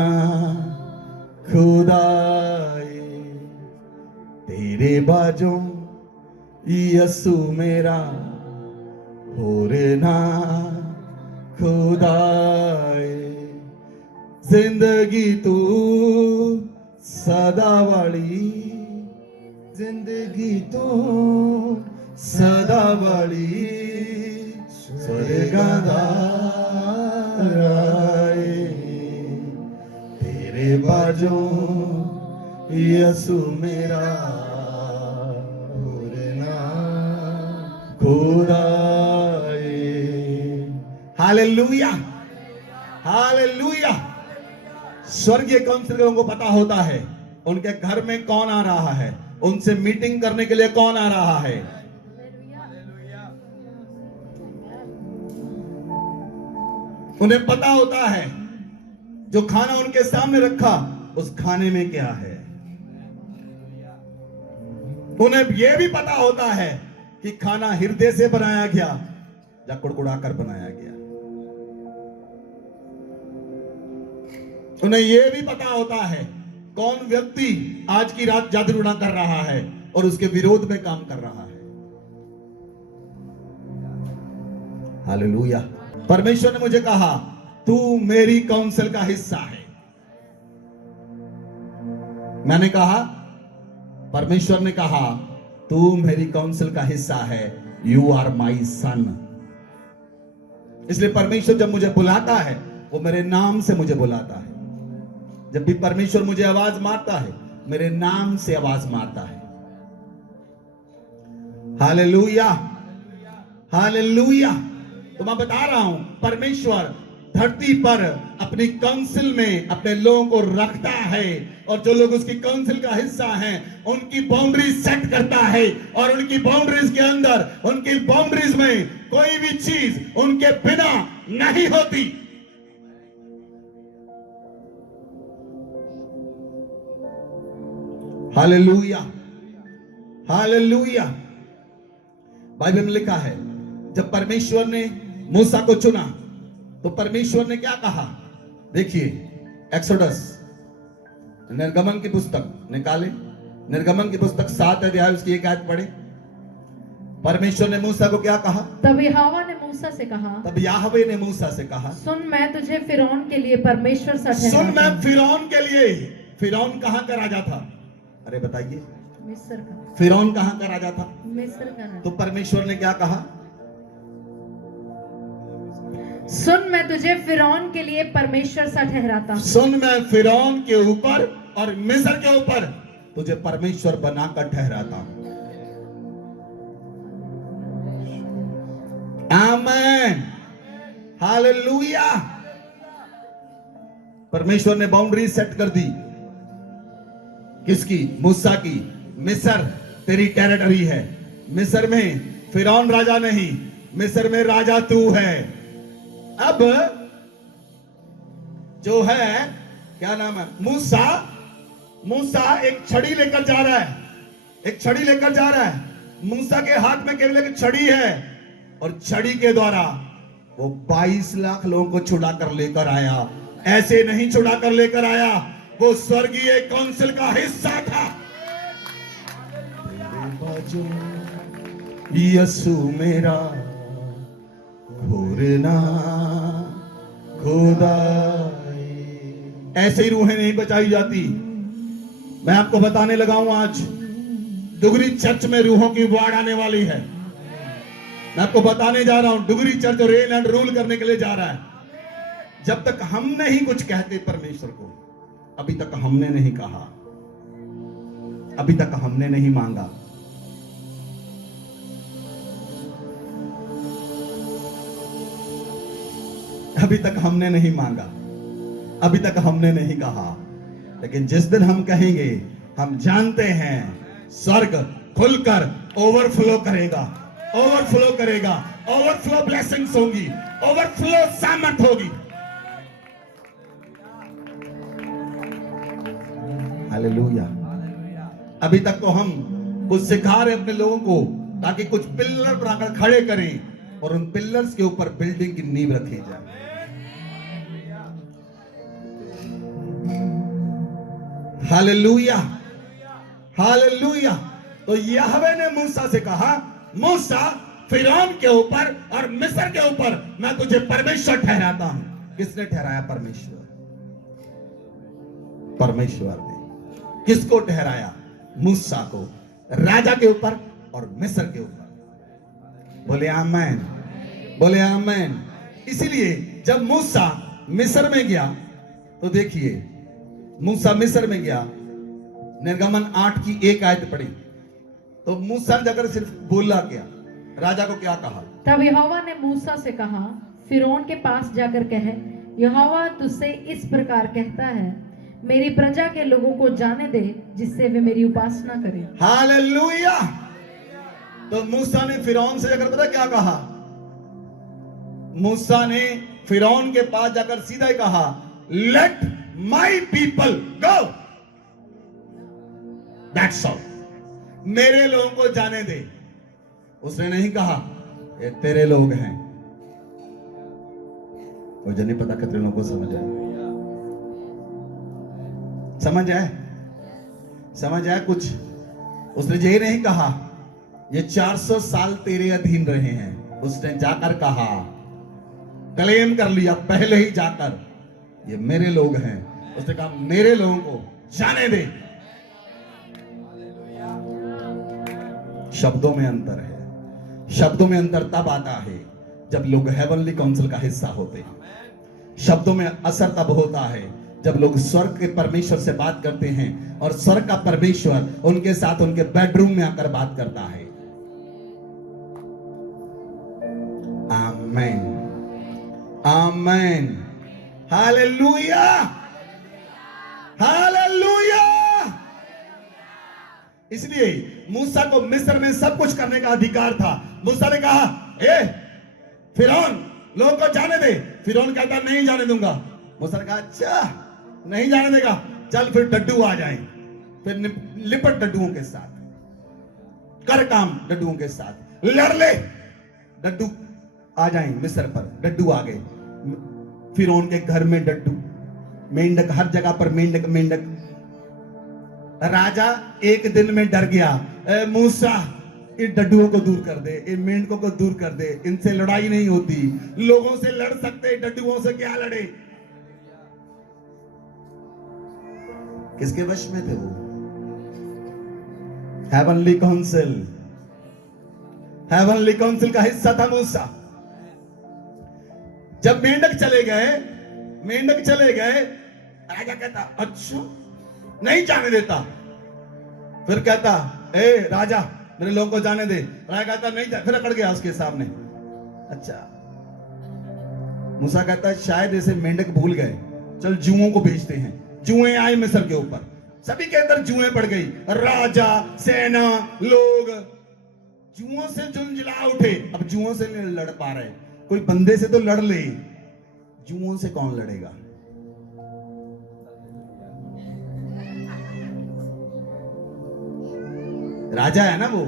खुदाए, तेरे बाजू यीशु मेरा और ना खुदाए। जिंदगी तू सदा वाली, जिंदगी तू सदा वाली, स्वर्गदाए। तेरे बाजू यीशु मेरा और ना खुदाए। Hallelujah, hallelujah. स्वर्गीय काउंसिल को पता होता है उनके घर में कौन आ रहा है, उनसे मीटिंग करने के लिए कौन आ रहा है। उन्हें पता होता है जो खाना उनके सामने रखा उस खाने में क्या है। उन्हें यह भी पता होता है कि खाना हृदय से बनाया गया या कुड़कुड़ाकर बनाया गया। उन्हें यह भी पता होता है कौन व्यक्ति आज की रात जादू टोना कर रहा है और उसके विरोध में काम कर रहा है। हालेलुया। परमेश्वर ने मुझे कहा तू मेरी काउंसिल का हिस्सा है। मैंने कहा, परमेश्वर ने कहा तू मेरी काउंसिल का हिस्सा है, यू आर माई सन। इसलिए परमेश्वर जब मुझे बुलाता है वो मेरे नाम से मुझे बुलाता है। जब भी परमेश्वर मुझे आवाज मारता है, मेरे नाम से आवाज मारता है। Hallelujah, hallelujah. तो मैं बता रहा हूं, परमेश्वर धरती पर अपनी काउंसिल में अपने लोगों को रखता है, और जो लोग उसकी काउंसिल का हिस्सा हैं उनकी बाउंड्री सेट करता है, और उनकी बाउंड्रीज के अंदर, उनकी बाउंड्रीज में कोई भी चीज उनके बिना नहीं होती। Hallelujah, hallelujah. बाइबल में लिखा है, जब परमेश्वर ने मूसा को चुना तो परमेश्वर ने क्या कहा? देखिए, एक्सोडस, निर्गमन की पुस्तक निकाले, निर्गमन की पुस्तक 7 अध्याय उसकी 1 आयत पढ़े। परमेश्वर ने मूसा को क्या कहा? तब यहोवा ने मूसा से कहा, तब याहवे ने मूसा से कहा, सुन, मैं तुझे फिरौन के लिए परमेश्वर सा ठहराता सुन, मैं हूं। फिरौन के लिए। फिरौन कहां का राजा था? अरे बताइए, मिस्र का, फिरौन कहां का राजा था? मिस्र का राजा। तो परमेश्वर ने क्या कहा? सुन, मैं तुझे फिरौन के लिए परमेश्वर सा ठहराता हूं। सुन, मैं फिरौन के ऊपर और मिस्र के ऊपर तुझे परमेश्वर बनाकर ठहराता हूं। आमीन, हालेलुया। परमेश्वर ने बाउंड्री सेट कर दी। किसकी? मूसा की। मिस्र तेरी टेरिटरी है। मिस्र में फिरौन राजा नहीं, मिस्र में राजा तू है। अब जो है, क्या नाम है, मूसा, मूसा एक छड़ी लेकर जा रहा है, एक छड़ी लेकर जा रहा है। मूसा के हाथ में केवल एक छड़ी है, और छड़ी के द्वारा वो 22 लाख लोगों को छुड़ा कर लेकर आया। ऐसे नहीं छुड़ा कर लेकर आया, वो स्वर्गीय काउंसिल का हिस्सा था। यीशु मेरा घोरना खुदाई। ऐसे ही रूहें नहीं बचाई जाती। मैं आपको बताने लगा हूं, आज डुगरी चर्च में रूहों की बाढ़ आने वाली है। मैं आपको बताने जा रहा हूं, Dugri church rail and rule करने के लिए जा रहा है। जब तक हम नहीं कुछ कहते परमेश्वर को, अभी तक हमने नहीं कहा, अभी तक हमने नहीं मांगा। अभी तक हमने नहीं मांगा, अभी तक हमने नहीं कहा। लेकिन जिस दिन हम कहेंगे, हम जानते हैं स्वर्ग खुलकर ओवरफ्लो करेगा, ओवरफ्लो करेगा, ओवरफ्लो ब्लेसिंग्स होंगी, ओवरफ्लो सामर्थ होगी। हालेलुया। अभी तक तो हम कुछ सिखा रहे अपने लोगों को, ताकि कुछ पिलर बनाकर खड़े करें और उन पिलर्स के ऊपर बिल्डिंग की नींव रखी जाए। Hallelujah, hallelujah. तो यहोवा ने मूसा से कहा, मूसा, फिरौन के ऊपर और मिस्र के ऊपर मैं तुझे परमेश्वर ठहराता हूं। किसने ठहराया? परमेश्वर। परमेश्वर ने किसको ठहराया? मूसा को, राजा के ऊपर और मिस्र के ऊपर। बोले आमीन, बोले आमीन। इसीलिए जब मूसा मिस्र में गया, तो देखिए, मूसा मिस्र में गया, निर्गमन 8 की 1 आयत पढ़ी, तो मूसा जाकर सिर्फ बोला क्या? राजा को क्या कहा? तब यहोवा ने मूसा से कहा, फिरौन के पास जाकर कह, यहोवा तुझसे इस प्रकार कहता है, मेरी प्रजा के लोगों को जाने दे, जिससे वे मेरी उपासना करें। हालेलुया। तो मूसा ने फिरौन से जाकर पता क्या कहा? मूसा ने फिरौन के पास जाकर सीधा ही कहा, let my people go, that's all. मेरे लोगों को जाने दे। उसने नहीं कहा ये तेरे लोग हैं। मुझे नहीं पता कितने लोगों को समझ आए, समझ आए, समझ आए कुछ। उसने ये नहीं कहा ये 400 साल तेरे अधीन रहे हैं। उसने जाकर कहा, क्लेम कर लिया पहले ही जाकर, ये मेरे लोग हैं। उसने कहा मेरे लोगों को जाने दे। शब्दों में अंतर है। शब्दों में अंतर तब आता है जब लोग हेवनली काउंसिल का हिस्सा होते हैं। शब्दों में असर तब होता है जब लोग स्वर्ग के परमेश्वर से बात करते हैं और स्वर्ग का परमेश्वर उनके साथ उनके बेडरूम में आकर बात करता है। आमेन, आमेन, हालेलुया, हालेलुया। इसलिए मूसा को मिस्र में सब कुछ करने का अधिकार था। मूसा ने कहा, ए फिरौन, लोगों को जाने दे। फिरौन कहता नहीं जाने दूंगा। मूसा ने कहा अच्छा नहीं जाने देगा, चल फिर डड्डू आ जाए, फिर लिपट डड्डुओं के साथ, कर काम डड्डुओं के साथ, लड़ ले, डड्डू आ जाए मिस्र पर। डड्डू आ गए फिरौन के घर में, डड्डू, मेंढक, हर जगह पर मेंढक मेंढक। राजा एक दिन में डर गया, मूसा इन डड्डुओं को दूर कर दे, इन मेंढकों को दूर कर दे, इनसे लड़ाई नहीं होती, लोगों से लड़ सकते, डड्डुओं से क्या लड़े। किसके वश में थे वो? हेवनली काउंसिल, हेवनली काउंसिल का हिस्सा था मूसा। जब मेंढक चले गए, मेंढक चले गए, राजा कहता अच्छा नहीं जाने देता। फिर कहता ए राजा मेरे लोगों को जाने दे। राजा कहता नहीं जा, फिर अकड़ गया उसके सामने। अच्छा, मूसा कहता शायद ऐसे मेंढक भूल गए, चल जुओं को भेजते हैं। जुएं आए मिस्र के ऊपर, सभी के अंदर जुएं पड़ गई, राजा, सेना, लोग जुओं से झुंझला उठे। अब जुओं से नहीं लड़ पा रहे, कोई बंदे से तो लड़ ले, जुओं से कौन लड़ेगा? राजा है ना वो,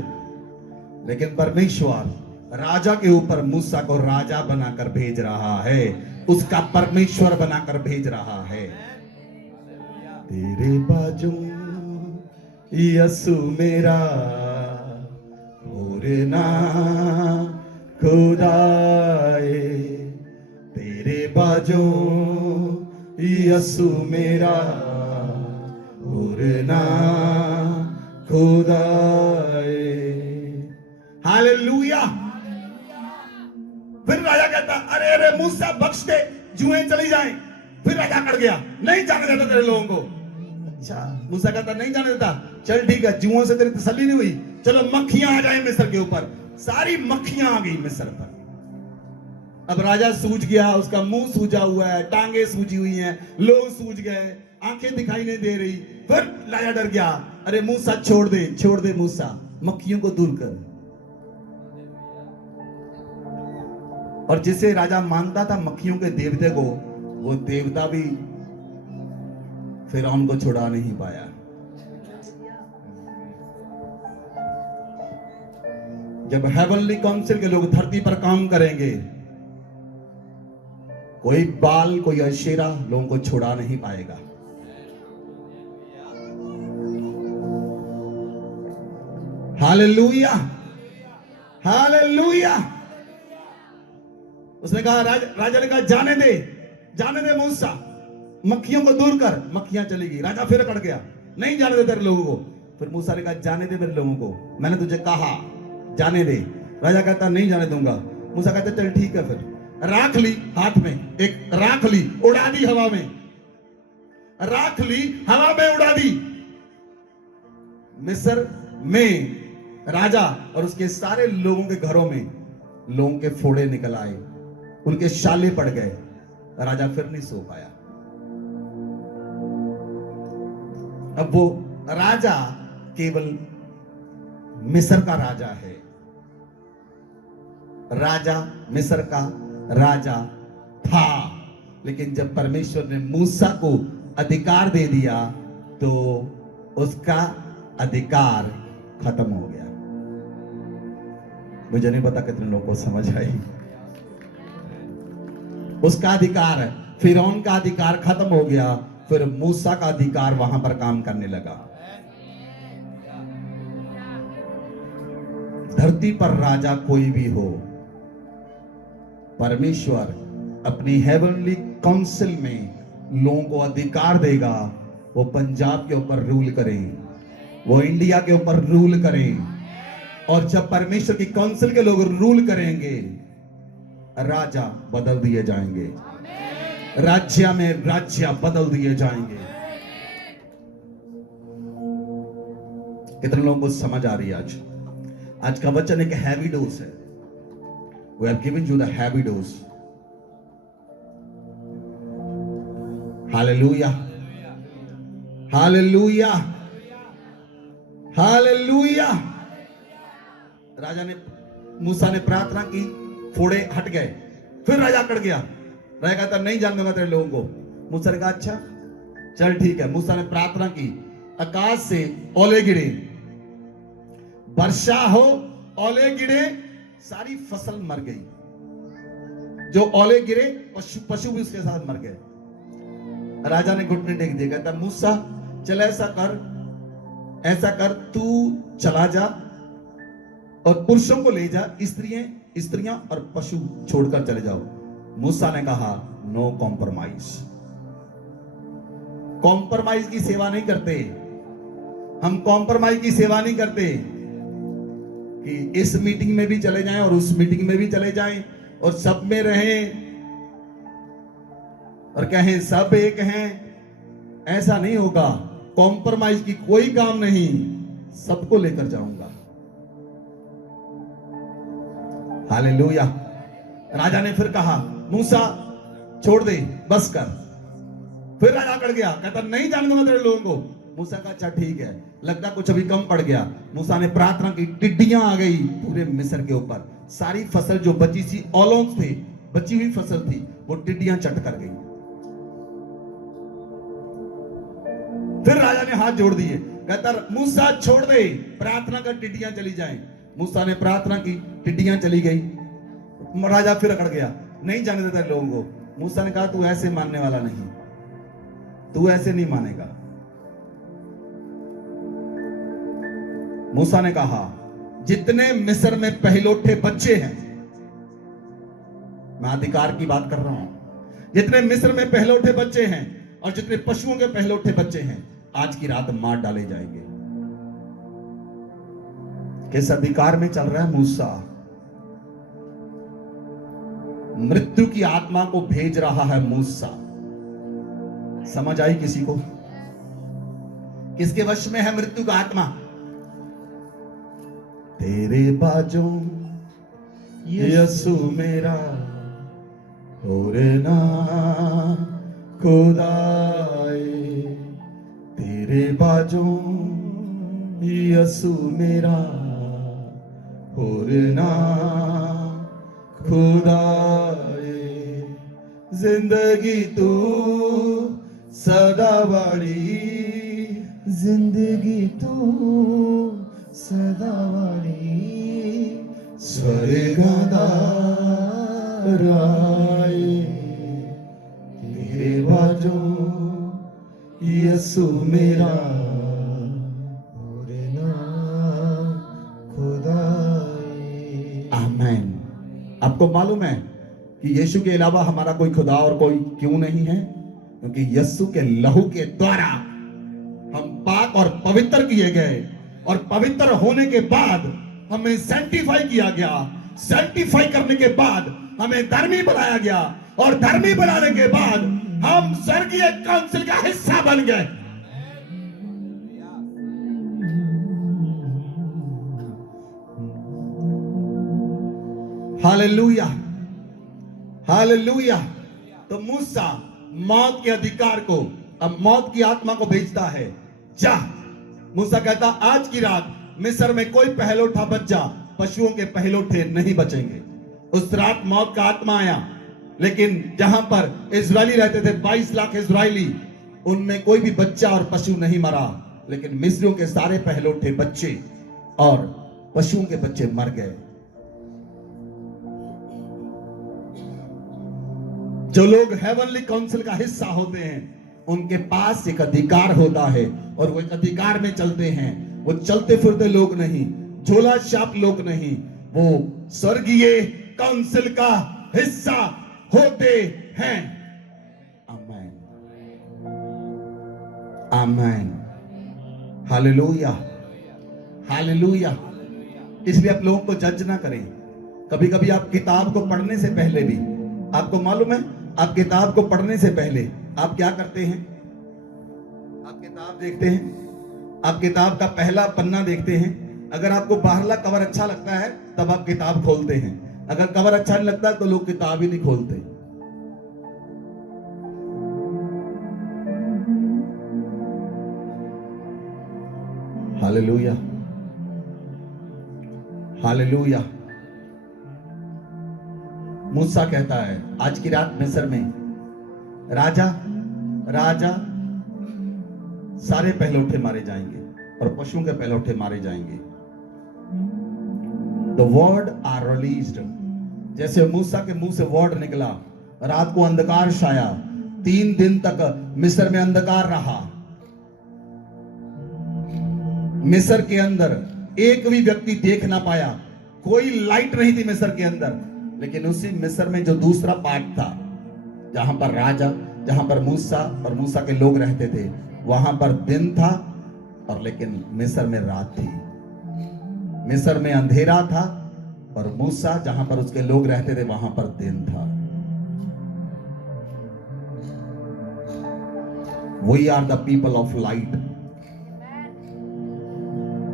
लेकिन परमेश्वर राजा के ऊपर मूसा को राजा बनाकर भेज रहा है, उसका परमेश्वर बनाकर भेज रहा है। तेरे बाजू यसु मेरा और ना खुदाए, तेरे बाजू यसु मेरा और ना खुदाए। हालेलुया। फिर राजा कहता अरे अरे मूसा बख्श दे, जुएं चली जाएं। फिर राजा कड़ गया, नहीं जाने देता तेरे लोगों को। अच्छा, मूसा कहता नहीं जाने देता, चल ठीक है, जुओं से तेरी तसल्ली नहीं हुई, चलो मक्खियां आ जाए मिस्र के ऊपर। सारी मक्खियां आ गई मिस्र पर। अब राजा सूझ गया, उसका मुंह सूजा हुआ है, टांगे सूजी हुई हैं, लोग सूझ गए, आंखें दिखाई नहीं दे रही। फिर राजा डर गया, अरे मूसा छोड़ दे मूसा, मक्खियों को दूर कर। और जिसे राजा मानता था मक्खियों के देवते को, वो देवता भी फिरौन को छुड़ा नहीं पाया। जब हेवनली काउंसिल के लोग धरती पर काम करेंगे, कोई बाल, कोई अशेरा लोगों को छुड़ा नहीं पाएगा। Hallelujah, hallelujah. उसने कहा, राजा ने कहा जाने दे मूसा, मक्खियों को दूर कर। मक्खियां चली गई। राजा फिर अकड़ गया, नहीं जाने दे तेरे लोगों को। फिर मूसा ने कहा जाने दे मेरे लोगों को, मैंने तुझे कहा जाने दे। राजा कहता नहीं जाने दूंगा। मूसा कहता चल ठीक है। फिर राख ली हाथ में, एक राख ली, उड़ा दी हवा में, राख ली हवा में उड़ा दी। मिस्र में राजा और उसके सारे लोगों के घरों में लोगों के फोड़े निकल आए, उनके शाले पड़ गए। राजा फिर नहीं सो पाया। अब वो राजा केवल मिस्र का राजा है, राजा मिस्र का राजा था। लेकिन जब परमेश्वर ने मूसा को अधिकार दे दिया तो उसका अधिकार खत्म हो गया। मुझे नहीं पता कितने लोगों को समझ आई। उसका अधिकार, फिरौन का अधिकार खत्म हो गया। फिर मूसा का अधिकार वहां पर काम करने लगा। धरती पर राजा कोई भी हो, परमेश्वर अपनी हेवनली काउंसिल में लोगों को अधिकार देगा। वो पंजाब के ऊपर रूल करें, वो इंडिया के ऊपर रूल करें। और जब परमेश्वर की काउंसिल के लोग रूल करेंगे, राजा बदल दिए जाएंगे, राज्य में राज्य बदल दिए जाएंगे। कितने लोगों को समझ आ रही है? आज का वचन एक हैवी डोज है। We are giving you the heavy dose. Hallelujah, hallelujah, hallelujah. राजा ने, मूसा ने प्रार्थना की, फोड़े हट गए। फिर राजा अकड़ गया। राजा कहता नहीं जान दूंगा तेरे लोगों को। मूसा ने कहा अच्छा चल ठीक है। मूसा ने प्रार्थना की, आकाश से ओले गिरे, वर्षा हो, ओले गिरे, सारी फसल मर गई। जो ओले गिरे पशु भी उसके साथ मर गए। राजा ने घुटने टेक दिया, कहता मूसा चल ऐसा कर तू चला जा और पुरुषों को ले जा, स्त्रियां और पशु छोड़कर चले जाओ। मूसा ने कहा नो कॉम्प्रोमाइज। कॉम्प्रोमाइज की सेवा नहीं करते हम। कॉम्प्रोमाइज की सेवा नहीं करते कि इस मीटिंग में भी चले जाएं और उस मीटिंग में भी चले जाएं और सब में रहें और कहें सब एक हैं। ऐसा नहीं होगा। कॉम्प्रोमाइज की कोई काम नहीं, सबको लेकर जाऊंगा। हालेलुया। राजा ने फिर कहा मूसा छोड़ दे, बस कर। फिर राजा अकड़ गया, कहता नहीं जाने दूंगा तेरे लोगों को। मूसा का अच्छा ठीक है, लगता कुछ अभी कम पड़ गया। मूसा ने प्रार्थना की, टिड्डियां आ गई पूरे मिस्र के ऊपर। सारी फसल जो बची सी ओलों थे, बची हुई फसल थी, वो टिड्डियां चट कर गई। फिर राजा ने हाथ जोड़ दिए, कहता मूसा छोड़ दे, प्रार्थना कर टिड्डियां चली जाएं। मूसा ने प्रार्थना की, टिड्डियां चली गई। राजा फिर अकड़ गया, नहीं जाने देता लोगों को। मूसा ने कहा तू ऐसे मानने वाला नहीं, तू ऐसे नहीं मानेगा। मूसा ने कहा जितने मिस्र में पहलौठे बच्चे हैं, मैं अधिकार की बात कर रहा हूं, जितने मिस्र में पहलौठे बच्चे हैं और जितने पशुओं के पहलौठे बच्चे हैं, आज की रात मार डाले जाएंगे। किस अधिकार में चल रहा है मूसा? मृत्यु की आत्मा को भेज रहा है मूसा। समझ आई किसी को? किसके वश में है मृत्यु का आत्मा? तेरे बाजों यीशु मेरा और ना खुदाए, तेरे बाजों यीशु मेरा और ना खुदाए। जिंदगी तू सदावारी, जिंदगी तू सदावारी, स्वर्गदाराए, तेरे बाजों यीशु मेरा और ना खुदाए। आमीन। आपको मालूम है कि यीशु के अलावा हमारा कोई खुदा और कोई क्यों नहीं है? क्योंकि यीशु के लहू के द्वारा हम पाक और पवित्र किए गए, और पवित्र होने के बाद हमें सैंटिफाई किया गया। सैंटिफाई करने के बाद हमें धर्मी बनाया गया, और धर्मी बनाने के बाद हम स्वर्गीय काउंसिल का हिस्सा बन गए। Hallelujah, hallelujah. तो मूसा मौत के अधिकार को, अब मौत की आत्मा को भेजता है, जा। मूसा कहता आज की रात मिस्र में कोई पहलौठा बच्चा, पशुओं के पहलौठे नहीं बचेंगे। उस रात मौत का आत्मा आया, लेकिन जहां पर इजरायली रहते थे 22 लाख इजरायली, उनमें कोई भी बच्चा और पशु नहीं मरा, लेकिन मिस्रियों के सारे पहलौठे बच्चे और पशुओं के बच्चे मर गए। जो लोग हेवनली काउंसिल का हिस्सा होते हैं, उनके पास एक अधिकार होता है, और वो एक अधिकार में चलते हैं। वो चलते फिरते लोग नहीं, झोला छाप लोग नहीं, वो स्वर्गीय काउंसिल का हिस्सा होते हैं। आमीन, आमीन, हालेलुया, हालेलुया। इसलिए आप लोगों को जज ना करें। कभी कभी आप किताब को पढ़ने से पहले भी, आपको मालूम है आप किताब को पढ़ने से पहले आप क्या करते हैं? आप किताब देखते हैं, आप किताब का पहला पन्ना देखते हैं। अगर आपको बाहरला कवर अच्छा लगता है तब आप किताब खोलते हैं, अगर कवर अच्छा नहीं लगता तो लोग किताब ही नहीं खोलते। Hallelujah, hallelujah. मूसा कहता है आज की रात मिस्र में राजा राजा सारे पहलौठे मारे जाएंगे और पशुओं के पहलौठे मारे जाएंगे। The word are released. जैसे मूसा के मुंह से वर्ड निकला, रात को अंधकार छाया, 3 दिन तक मिस्र में अंधकार रहा। मिस्र के अंदर एक भी व्यक्ति देख ना पाया, कोई लाइट नहीं थी मिस्र के अंदर। लेकिन उसी मिस्र में जो दूसरा पार्ट था, जहां पर राजा, जहां पर मूसा और मूसा के लोग रहते थे, वहां पर दिन था और लेकिन मिस्र में रात थी। मिस्र में अंधेरा था और मूसा जहां पर उसके लोग रहते थे वहां पर दिन था। We are the people of light.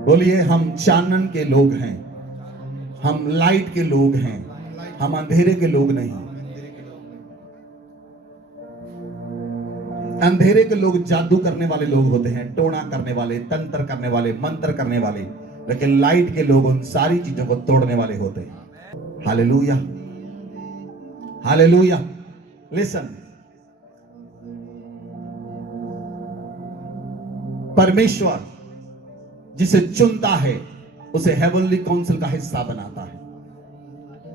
बोलिए, हम चानन के लोग हैं, हम लाइट के लोग हैं, हम अंधेरे के लोग नहीं। अंधेरे के लोग जादू करने वाले लोग होते हैं, टोना करने वाले, तंत्र करने वाले, मंत्र करने वाले। लेकिन लाइट के लोग उन सारी चीजों को तोड़ने वाले होते हैं। Hallelujah, hallelujah. लिसन, परमेश्वर जिसे चुनता है उसे हेवनली काउंसिल का हिस्सा बनाता है।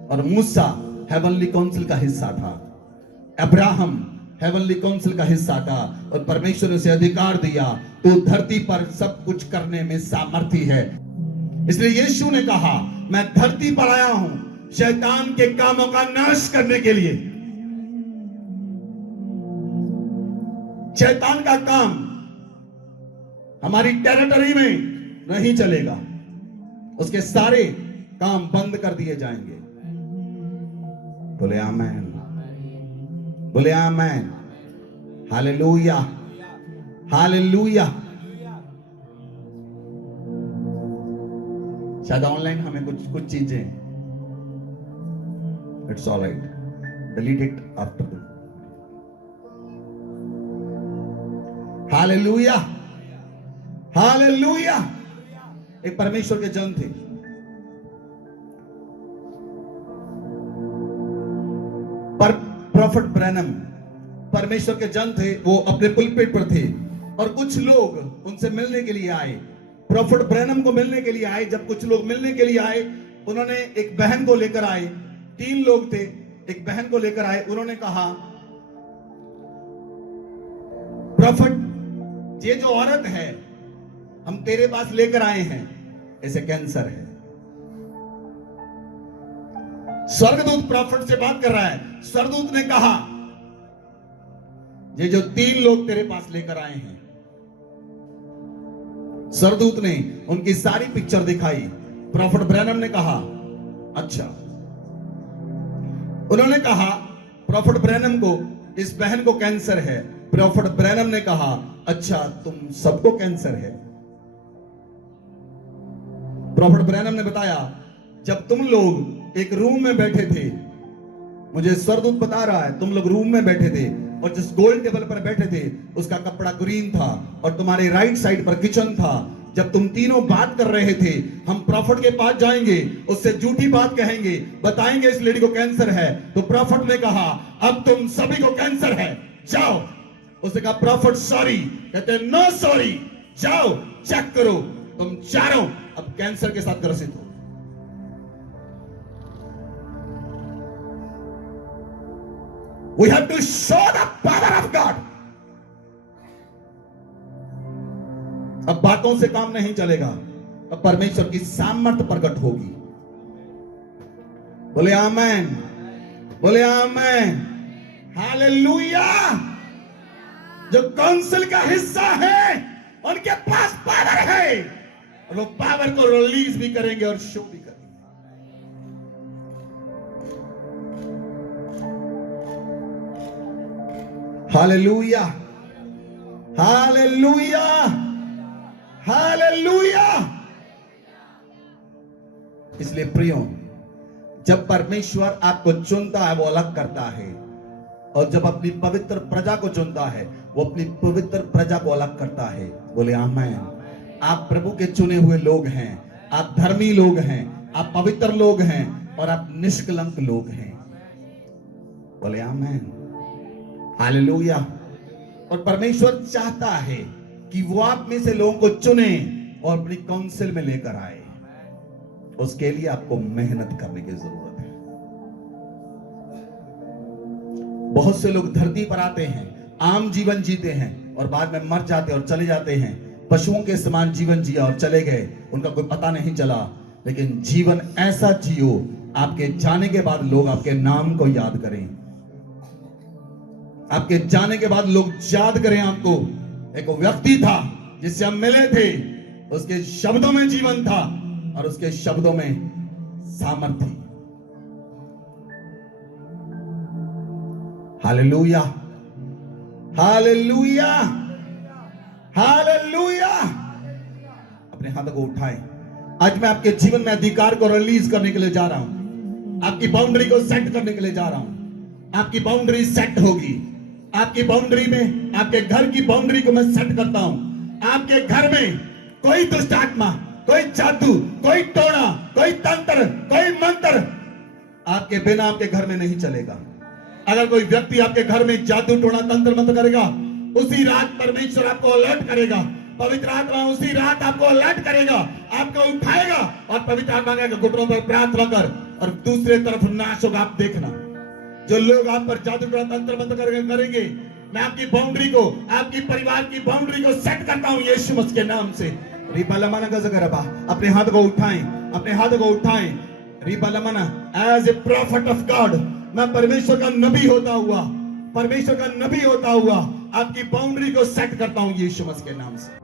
और मूसा हेवनली काउंसिल का हिस्सा था, अब्राहम हेवनली काउंसिल का हिस्सा था। और परमेश्वर ने उसे अधिकार दिया, तो धरती पर सब कुछ करने में सामर्थ्य है। इसलिए यीशु ने कहा, मैं धरती पर आया हूं शैतान के कामों का नाश करने के लिए। शैतान का काम हमारी टेरिटरी में नहीं चलेगा, उसके सारे काम बंद कर दिए जाएंगे। बोले आमेन, बोले आमेन। Hallelujah, hallelujah. शायद ऑनलाइन हमें कुछ चीजें, it's all right, delete it after the. Hallelujah, hallelujah. एक परमेश्वर के जन थे, पर प्रॉफिट ब्रैनम परमेश्वर के जन थे। वो अपने पुलपिट पर थे और कुछ लोग उनसे मिलने के लिए आए, प्रॉफिट ब्रैनम को मिलने के लिए आए। जब कुछ लोग मिलने के लिए आए, उन्होंने एक बहन को लेकर आए, 3 लोग थे, एक बहन को लेकर आए। उन्होंने कहा, प्रॉफिट, ये जो औरत है हम तेरे पास लेकर आए हैं, इसे कैंसर है। स्वर्गदूत प्रॉफिट से बात कर रहा है। स्वर्गदूत ने कहा, ये जो 3 लोग तेरे पास लेकर आए हैं, स्वर्गदूत ने उनकी सारी पिक्चर दिखाई। प्रॉफिट ब्रैनम ने कहा, अच्छा। उन्होंने कहा प्रॉफिट ब्रैनम को, इस बहन को कैंसर है। प्रॉफिट ब्रैनम ने कहा, अच्छा, तुम सबको कैंसर है। प्रॉफिट ब्रैनम ने बताया, जब तुम लोग एक रूम में बैठे थे, मुझे स्वर्गदूत बता रहा है, तुम लोग रूम में बैठे थे और जिस गोल टेबल पर बैठे थे उसका कपड़ा ग्रीन था और तुम्हारे राइट साइड पर किचन था। जब तुम तीनों बात कर रहे थे, हम प्रॉफिट के पास जाएंगे, उससे झूठी बात कहेंगे, बताएंगे इस लेडी को कैंसर है। तो प्रॉफिट ने कहा, अब तुम सभी को कैंसर है, जाओ। उसने कहा, प्रॉफिट सॉरी। कहते, नो सॉरी, जाओ चेक करो, तुम चारों अब कैंसर के साथ ग्रसित हो। We have to show the power of God. अब बातों से काम नहीं चलेगा, अब परमेश्वर की सामर्थ्य प्रकट होगी। बोले आमेन, बोले आमेन, हालेलुया। जो काउंसिल का हिस्सा है उनके पास पावर है और वो पावर को रिलीज भी करेंगे और शो भी करेंगे। Hallelujah, hallelujah, hallelujah. इसलिए प्रियो, जब परमेश्वर आपको चुनता है वो अलग करता है, और जब अपनी पवित्र प्रजा को चुनता है वो अपनी पवित्र प्रजा को अलग करता है। बोले आमीन। आप प्रभु के चुने हुए लोग हैं, आप धर्मी लोग हैं, आप पवित्र लोग हैं, और आप निष्कलंक लोग हैं। बोले आमीन, हालेलुया। और परमेश्वर चाहता है कि वो आप में से लोगों को चुने और अपनी काउंसिल में लेकर आए। उसके लिए आपको मेहनत करने की जरूरत है। बहुत से लोग धरती पर आते हैं, आम जीवन जीते हैं और बाद में मर जाते और चले जाते हैं। पशुओं के समान जीवन जिया और चले गए, उनका कोई पता नहीं चला। लेकिन जीवन ऐसा जियो, आपके जाने के बाद लोग आपके नाम को याद करें, आपके जाने के बाद लोग याद करें आपको। एक व्यक्ति था जिससे हम मिले थे, उसके शब्दों में जीवन था और उसके शब्दों में सामर्थ्य थी। Hallelujah, hallelujah, hallelujah. अपने हाथों को उठाएं। आज मैं आपके जीवन में अधिकार को रिलीज करने के लिए जा रहा हूं, आपकी बाउंड्री को सेट करने के लिए जा रहा हूं। आपकी बाउंड्री सेट होगी। आपकी बाउंड्री में, आपके घर की बाउंड्री को मैं सेट करता हूं। आपके घर में कोई दुष्ट आत्मा, कोई जादू, कोई टोना, कोई तंत्र, कोई मंत्र आपके बिना आपके घर में नहीं चलेगा। अगर कोई व्यक्ति आपके घर में जादू, टोना, तंत्र मंत्र करेगा, उसी रात परमेश्वर आपको अलर्ट करेगा। पवित्र आत्मा उसी रात आपको अलर्ट करेगा, आपको उठाएगा और पवित्र आत्मा के घुटनों पर प्रार्थना कर और दूसरे तरफ नाश होगा। आप देखना, जो लोग आप पर जादू, टोना, तंत्र मंत्र करेंगे, मैं आपकी बाउंड्री को, आपकी परिवार की बाउंड्री को सेट करता हूं यीशु मसीह के नाम से। अपने हाथ को उठाएं, अपने हाथ को उठाएं। As a prophet of God, मैं परमेश्वर का नबी होता हुआ, परमेश्वर का नबी होता हुआ आपकी बाउंड्री को सेट करता हूं यीशु मसीह के नाम से।